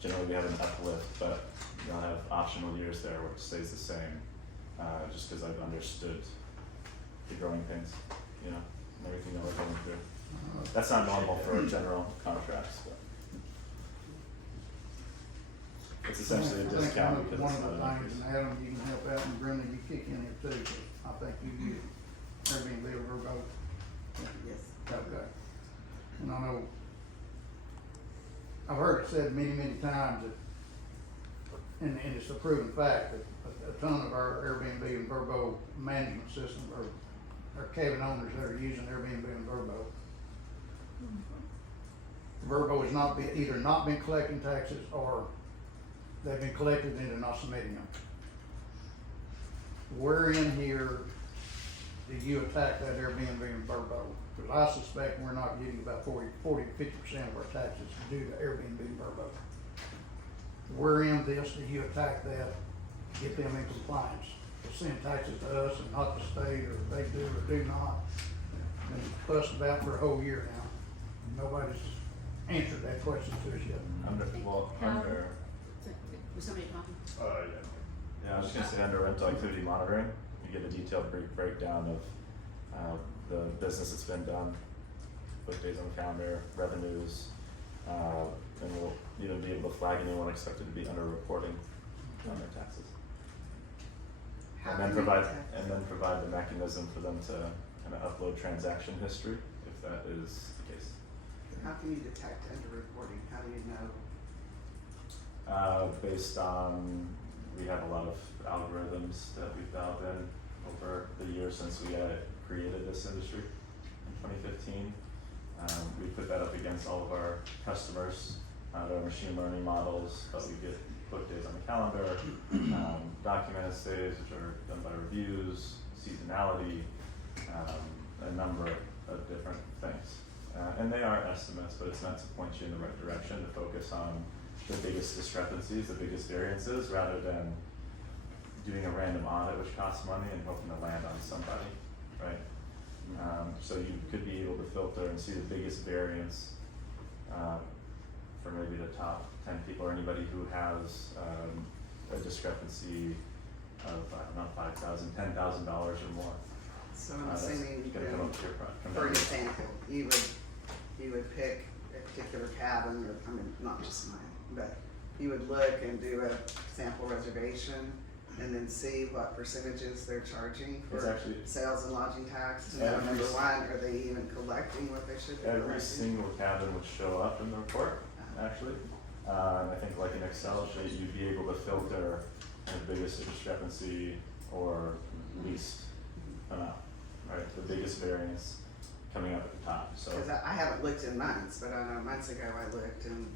Generally, we have an uplift, but you'll have optional years there where it stays the same, just because I've understood the growing pains, you know, and everything that we're going through. That's not normal for general contracts, but it's essentially a discount because One it's of not the an things, increase. and Adam, you can help out, and Brenda, you kick in here too, 'cause I think you get Airbnb or both. Yes. Okay. And I know, I've heard it said many, many times that, and it's a proven fact, that a ton of our Airbnb and Vrbo management system are cabin owners that are using Airbnb and Vrbo. Vrbo has either not been collecting taxes, or they've been collected and they're not submitting them. Where in here do you attack that Airbnb and Vrbo? Because I suspect we're not getting about 40 to 50% of our taxes due to Airbnb and Vrbo. Where in this do you attack that, get them in compliance? They send taxes to us and not the state, or they do or do not. Been fussed about for a whole year now. Nobody's answered that question to us yet. Under Was somebody talking? yeah, I was just gonna say under rental activity monitoring, you get a detailed breakdown of the business that's been done, book days on the calendar, revenues, and we'll even be able to flag anyone expected to be underreporting on their taxes. How And then can we provide, detect and then provide the mechanism for them to kind of upload transaction history, if that is the case. How can you detect underreporting? How do you know? Based on, we have a lot of algorithms that we've dialed in over the years since we created this industry in 2015. We put that up against all of our customers, their machine learning models, but we get book days on the calendar, documented stays, which are done by reviews, seasonality, a number of different things. And they are estimates, but it's meant to point you in the right direction, to focus on the biggest discrepancies, the biggest variances, rather than doing a random audit which costs money and hoping to land on somebody, right? So you could be able to filter and see the biggest variance for maybe the top 10 people, or anybody who has a discrepancy of, I don't know, $5,000, $10,000 or more. So I'm That's assuming, gonna come up to your for example, you would pick a particular cabin, or, I mean, not just mine, but you would look and do a sample reservation and then see what percentages they're charging It's for actually, sales and lodging tax. To know, number one, are they even collecting what they should be collecting? every single cabin would show up in the report, actually. And I think like an Excel sheet, you'd be able to filter the biggest discrepancy or least amount, right? The biggest variance coming up at the top, so. Cause I haven't looked in months, but I know months ago I looked, and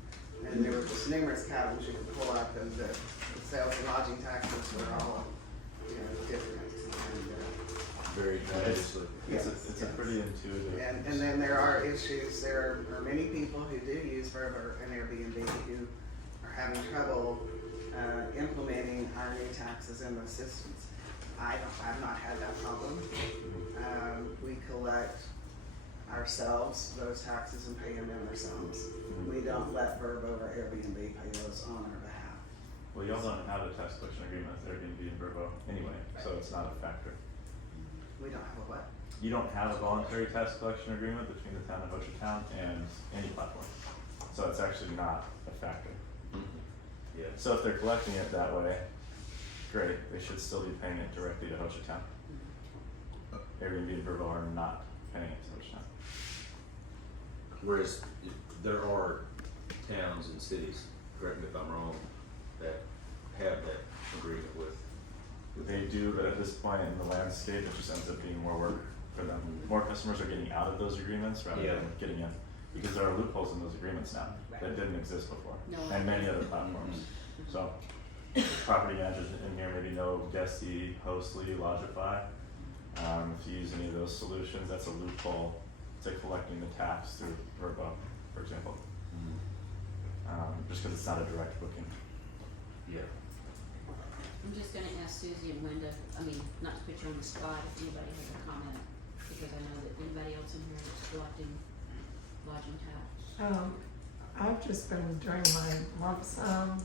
there were just numerous cabins you could pull up, and the sales and lodging taxes were all, different. Very It's, nicely. it's a pretty intuitive. And then there are issues, there are many people who do use Vrbo and Airbnb who are having trouble, implementing our new taxes in those systems. I've not had that problem. We collect ourselves those taxes and pay them in ourselves. We don't let Vrbo or Airbnb pay those on our behalf. Well, y'all don't have a tax collection agreement with Airbnb and Vrbo anyway, so it's not a factor. We don't have a what? You don't have a voluntary tax collection agreement between the town of Hochatown and any platform, so it's actually not a factor. Yeah. So if they're collecting it that way, great, they should still be paying it directly to Hochatown. Airbnb and Vrbo are not paying it to Hochatown. Whereas there are towns and cities, correct me if I'm wrong, that have that agreement with. They do, but at this point in the landscape, it just ends up being more work for them. More customers are getting out of those agreements rather than getting in, because there are loopholes in those agreements now that didn't exist before, and many other platforms. So, property managers in here maybe know Guesty, Hostly, Lodgify. If you use any of those solutions, that's a loophole to collecting the tax through Vrbo, for example. Just because it's not a direct booking. Yeah. I'm just gonna ask Susie and Linda, I mean, not to put you on the spot, if anybody has a comment, because I know that anybody else in here is collecting lodging tax. I've just been doing my lump sum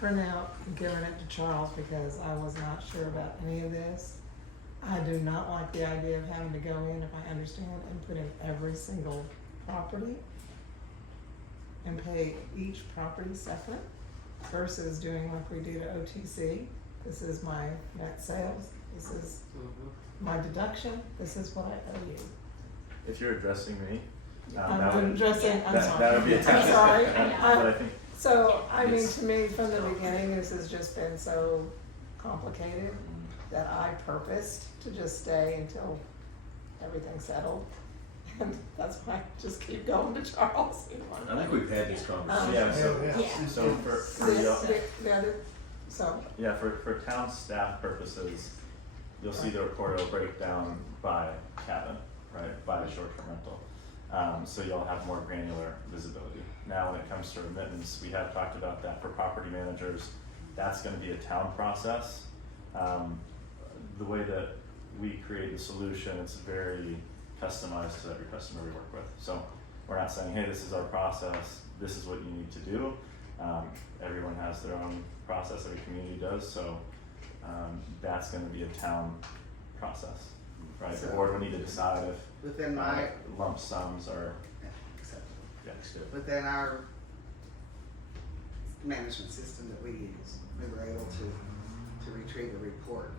printout and giving it to Charles because I was not sure about any of this. I do not like the idea of having to go in, if I understand, and put in every single property and pay each property separate versus doing like we do to OTC. This is my net sales, this is my deduction, this is what I owe you. If you're addressing me, I'm that would, addressing, I'm sorry. that would be a I'm technical, sorry. but I think, So, I mean, Yes. to me, from the beginning, this has just been so complicated that I purposed to just stay until everything's settled. And that's why I just keep going to Charles. I think we've had this conversation. yeah, so, Yeah. so for y'all, The other, so, yeah, for town staff purposes, you'll see the report will break down by cabin, right, by the short-term rental. So you'll have more granular visibility. Now, when it comes to remittance, we have talked about that for property managers. That's gonna be a town process. The way that we create the solution, it's very customized to every customer we work with. So we're not saying, hey, this is our process, this is what you need to do. Everyone has their own process, every community does, so that's gonna be a town process, right? The So- board will need to decide if Within my, lump sums are, acceptable. yeah, Within our management system that we use, we were able to retrieve a report.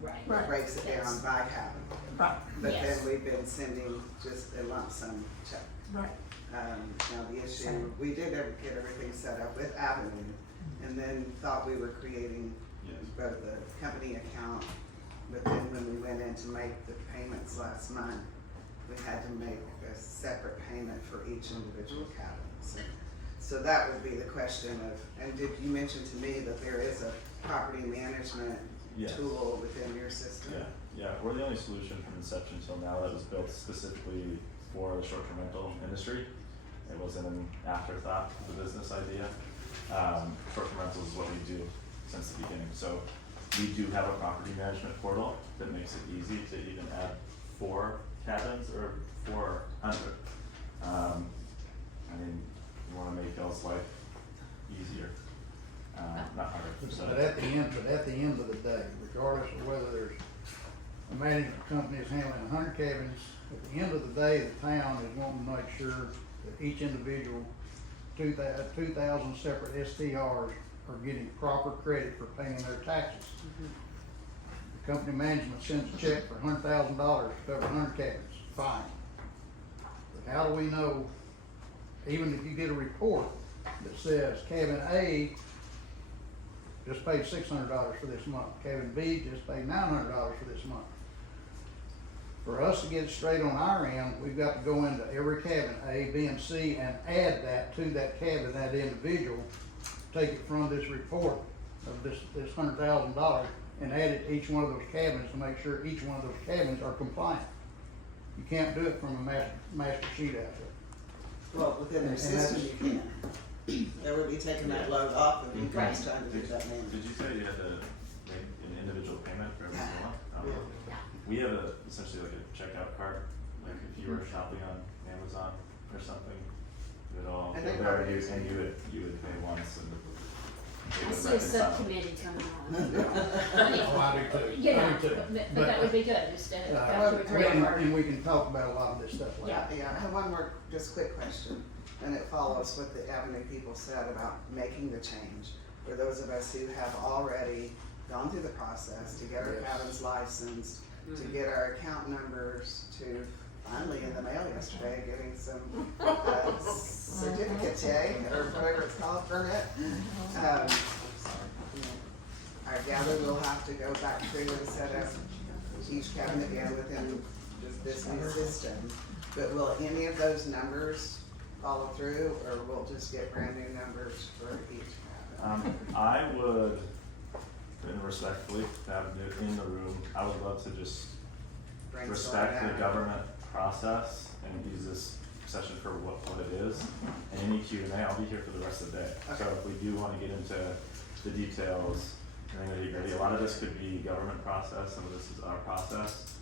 Right. That breaks it down by cabin. right, But Yes. then we've been sending just a lump sum check. right. Now the issue, we did get everything set up with Avenue and then thought we were creating both the company account, but then when we went in to make the payments last month, we had to make a separate payment for each individual cabin. So that would be the question of, and did you mention to me that there is a property management Yes. tool within your system? Yeah, we're the only solution from inception till now that was built specifically for the short-term rental industry. It wasn't an afterthought to the business idea. Short-term rentals is what we do since the beginning. So we do have a property management portal that makes it easy to even add 4 cabins or 400. I mean, you wanna make y'all's life easier, not harder. So But at the end of the day, regardless of whether there's a management company is handling 100 cabins, at the end of the day, the town is wanting to make sure that each individual, 2,000 separate STRs are getting proper credit for paying their taxes. The company management sends a check for $100,000 to cover 100 cabins, fine. But how do we know, even if you get a report that says cabin A just paid $600 for this month, cabin B just paid $900 for this month. For us to get it straight on our end, we've got to go into every cabin, A, B, and C, and add that to that cabin, that individual, take it from this report of this $100,000 and add it to each one of those cabins to make sure each one of those cabins are compliant. You can't do it from a master sheet out there. Well, within their And system that's- you can. They would be taking that load off of you guys trying to do that management. Did you say you had to make an individual payment for every single one? Yeah. We have essentially like a checkout cart, like if you were shopping on Amazon or something, it would all And go they there, probably and you would pay once and I it would see a reconcile. subcommittee coming on. Oh, I do too. You know, I do too. but that would be good, instead of have to agree And on. and we can talk about a lot of this stuff later. Yeah, I have one more, just quick question, and it follows what the Avenue people said about making the change. For those of us who have already gone through the process to get our Yes. cabins licensed, to get our account numbers, to finally in the mail yesterday, getting some certificates, yay, or whatever it's called, permit. I gather we'll have to go back through and set up each cabin again within this new system. But will any of those numbers follow through, or we'll just get brand new numbers for each cabin? I would, and respectfully, have it in the room, I would love to just Brainstorm respect the that. government process and use this session for what it is. And any Q&A, I'll be here for the rest of the day. So Okay. if we do wanna get into the details, I think I agree. A lot of this could be government process, some of this is our process.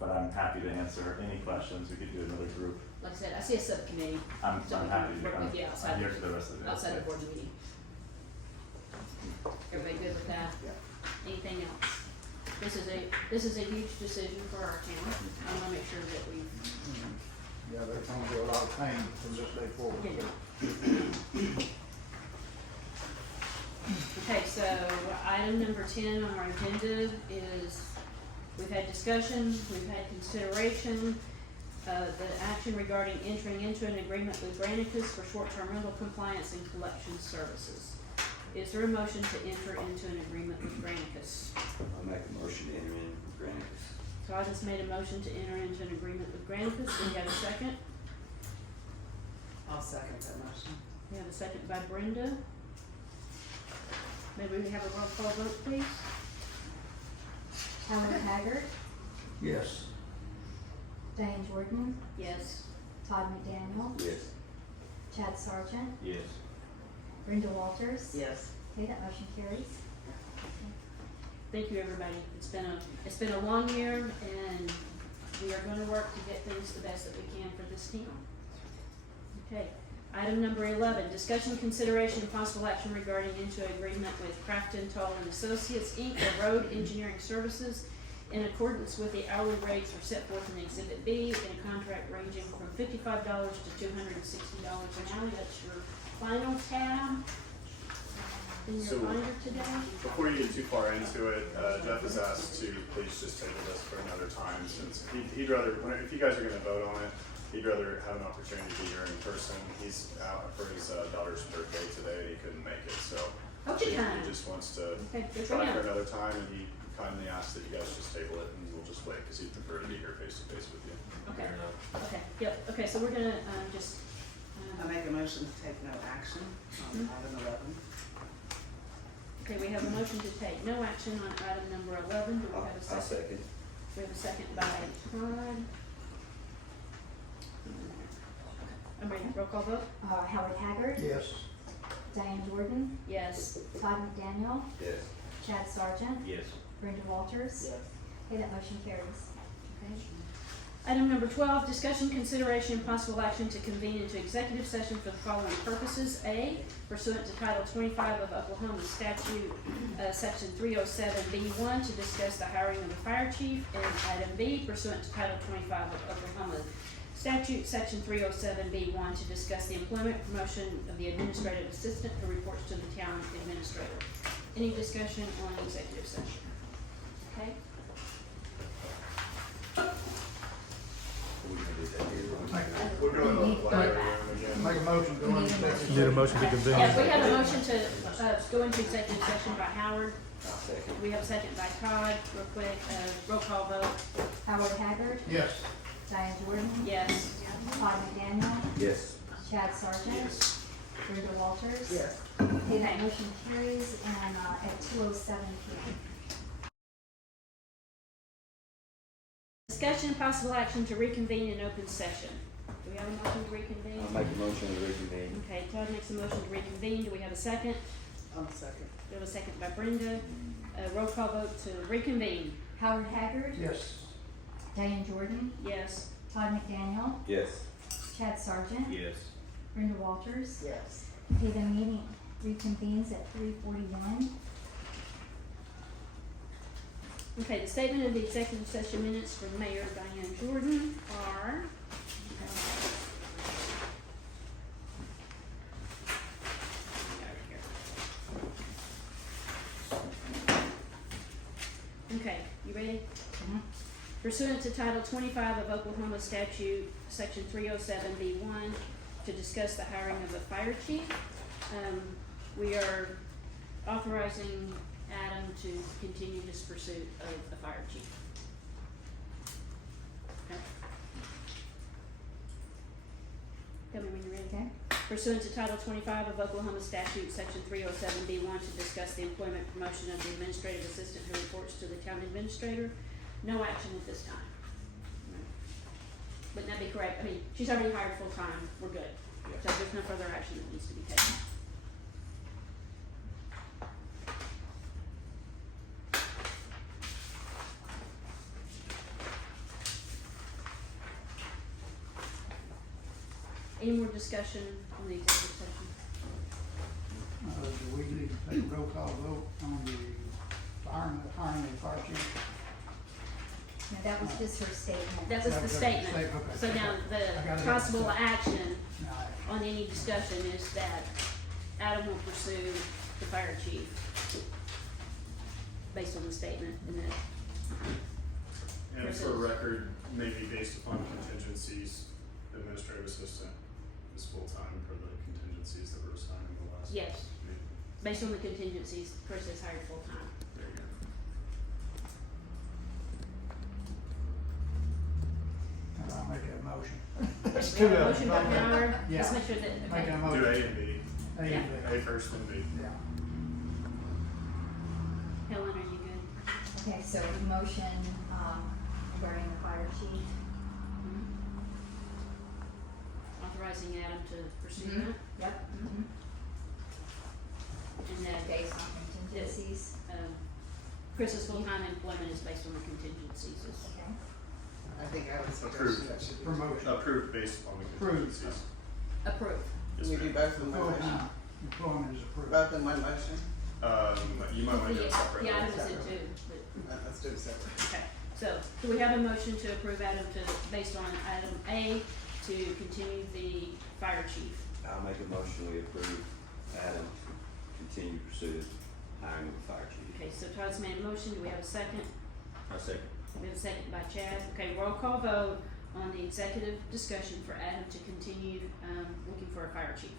But I'm happy to answer any questions. We could do another group. Like I said, I see a subcommittee. I'm happy to work with you outside. I'm here for the rest of the day. Outside the board meeting. Everybody good with that? Anything else? This is a huge decision for our town. I wanna make sure that we. Yeah, they're gonna do a lot of pain from this day forward. Okay, so item number 10 on our agenda is, we've had discussion, we've had consideration, the action regarding entering into an agreement with Granicus for short-term rental compliance and collection services. Is there a motion to enter into an agreement with Granicus? I'll make a motion to enter in with Granicus. So I just made a motion to enter into an agreement with Granicus. Do we have a second? I'll second that motion. We have a second by Brenda. Maybe we have a roll call vote, please? Howard Haggard, Yes. Diane Jordan, Yes. Todd McDaniel, Yes. Chad Sargent, Yes. Brenda Walters. Yes. Okay, that motion carries. Thank you, everybody. It's been a long year, and we are gonna work to get things the best that we can for this team. Okay, item number 11, discussion, consideration, and possible action regarding into agreement with Crafton Toll and Associates, Inc. for road engineering services in accordance with the hourly rates are set forth in Exhibit B in a contract ranging from $55 to $260 an hour. That's your final tab in your So- binder today. Before you get too far into it, Jeff has asked to please just table this for another time, since he'd rather, if you guys are gonna vote on it, he'd rather have an opportunity to be here in person. He's out for his daughter's birthday today and he couldn't make it, so he just wants to Okay, good for try him. for another time, and he kindly asked that you guys just table it and we'll just wait, because he'd prefer to be here face to face with you. Okay, okay, yep, okay, so we're gonna, just, I make a motion to take no action on item 11. okay, we have a motion to take no action on item number 11. Do we have a I'll second? second. We have a second by Todd. I'm ready, roll call vote? Howard Haggard, Yes. Diane Jordan, Yes. Todd McDaniel, Yes. Chad Sargent, Yes. Brenda Walters. Yes. Okay, that motion carries. Okay. Item number 12, discussion, consideration, and possible action to convene into executive session for the following purposes. A, pursuant to Title 25 of Oklahoma Statute, Section 307B1, to discuss the hiring of a fire chief. And item B, pursuant to Title 25 of Oklahoma Statute, Section 307B1, to discuss the employment promotion of the administrative assistant who reports to the town administrator. Any discussion on executive session? Okay? We're gonna do that here. We're going to play around again. Make a motion, go into executive. Need a motion to convene. Yes, we have a motion to go into executive session by Howard. I'll second. We have a second by Todd. Real quick, roll call vote. Howard Haggard, Yes. Diane Jordan, Yes. Todd McDaniel, Yes. Chad Sargent, Yes. Brenda Walters. Yes. Okay, that motion carries, and at 2:07 p.m. Discussion and possible action to reconvene in open session. Do we have a motion to reconvene? I'll make a motion to reconvene. Okay, Todd makes a motion to reconvene. Do we have a second? I'll second. We have a second by Brenda. Roll call vote to reconvene. Howard Haggard, Yes. Diane Jordan, Yes. Todd McDaniel, Yes. Chad Sargent, Yes. Brenda Walters. Yes. Okay, the meeting reconvenes at 3:41. Okay, the statement of the executive session minutes from Mayor Diane Jordan are. Okay, you ready? Pursuant to Title 25 of Oklahoma Statute, Section 307B1, to discuss the hiring of a fire chief, we are authorizing Adam to continue this pursuit of a fire chief. Okay. Tell me when you're ready. Okay. Pursuant to Title 25 of Oklahoma Statute, Section 307B1, to discuss the employment promotion of the administrative assistant who reports to the town administrator. No action at this time. Wouldn't that be correct? I mean, she's already hired full-time, we're good. So there's no further action that needs to be taken. any more discussion on the executive session? Do we need to take a roll call vote on the hiring of the fire chief? No, that was just her statement. That was the statement. Okay. So now I got the it. possible action Now, on any discussion is that Adam will pursue the fire chief based on the statement and then. And for record, maybe based upon contingencies, administrative assistant is full-time for the contingencies that were assigned in the last. Yes, meeting. based on the contingencies, Chris is hired full-time. There you go. I'll make that motion. There's We two have a of motion them. by Howard, Yeah. let's make sure that, Make okay. a Do motion. A and B. A and B. A first and B. Yeah. Helen, are you good? Okay, so motion, regarding the fire chief. Authorizing Adam to pursue Mhm. that, Yep. and that, Based on contingencies. Chris's full-time employment is based on the contingencies. Okay. I think I would suggest Approved. that should be. Promotion. Approved based upon the Approved. contingencies. Approved. Yes, We do ma'am. both in one motion. Full-time employment is approved. Both in one motion? You might want to do it separately. Yeah, Adam was in two, but. Let's do it separate. Okay, so, do we have a motion to approve Adam to, based on item A, to continue the fire chief? I'll make a motion, we approve Adam to continue to pursue hiring of the fire chief. Okay, so Todd's made a motion, do we have a second? I second. We have a second by Chad, okay, roll call vote on the executive discussion for Adam to continue, looking for a fire chief.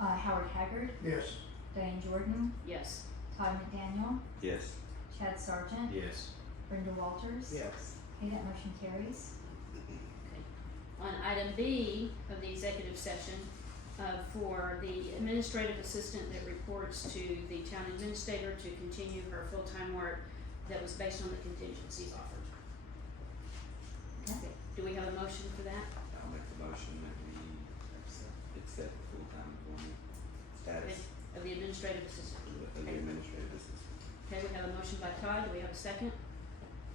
Howard Haggard, Yes. Diane Jordan, Yes. Todd McDaniel, Yes. Chad Sargent, Yes. Brenda Walters. Yes. Okay, that motion carries. Okay. On item B of the executive session, for the administrative assistant that reports to the town administrator to continue her full-time work that was based on the contingencies offered. Okay, do we have a motion for that? I'll make the motion that we accept the full-time employment status Of the administrative assistant. of the administrative assistant. Okay, we have a motion by Todd, do we have a second?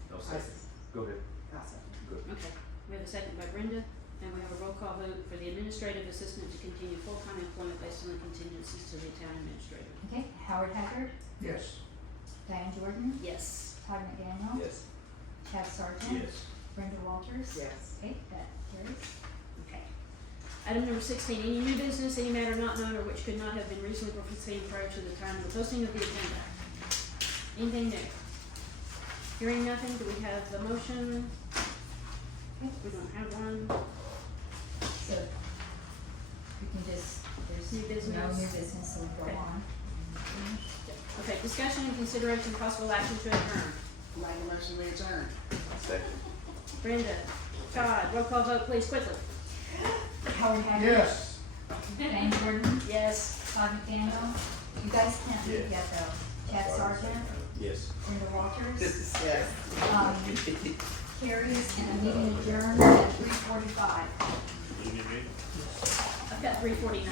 I'll second. Go ahead. I'll second. Good. Okay, we have a second by Brenda, and we have a roll call vote for the administrative assistant to continue full-time employment based on the contingencies to the town administrator. Okay, Howard Haggard, Yes. Diane Jordan, Yes. Todd McDaniel, Yes. Chad Sargent, Yes. Brenda Walters. Yes. Okay, that carries. Okay. Item number 16, any new business, any matter not known or which could not have been reasonably foreseen prior to the time of the posting of the agenda. Anything new? Hearing nothing, do we have the motion? Okay, We don't have one. so we can just, there's New business. no new business, so we Okay. go on. Okay, discussion and consideration of possible action to adjourn. Make a motion, we adjourn. Second. Brenda, Todd, roll call vote please, quickly. Howard Haggard. Yes. Diane Jordan, Yes. Todd McDaniel. You guys can't leave yet though. Chad Sargent, Yes. Brenda Walters. Yes. Carries and the meeting adjourned at 3:45. You need me? I've got 3:49.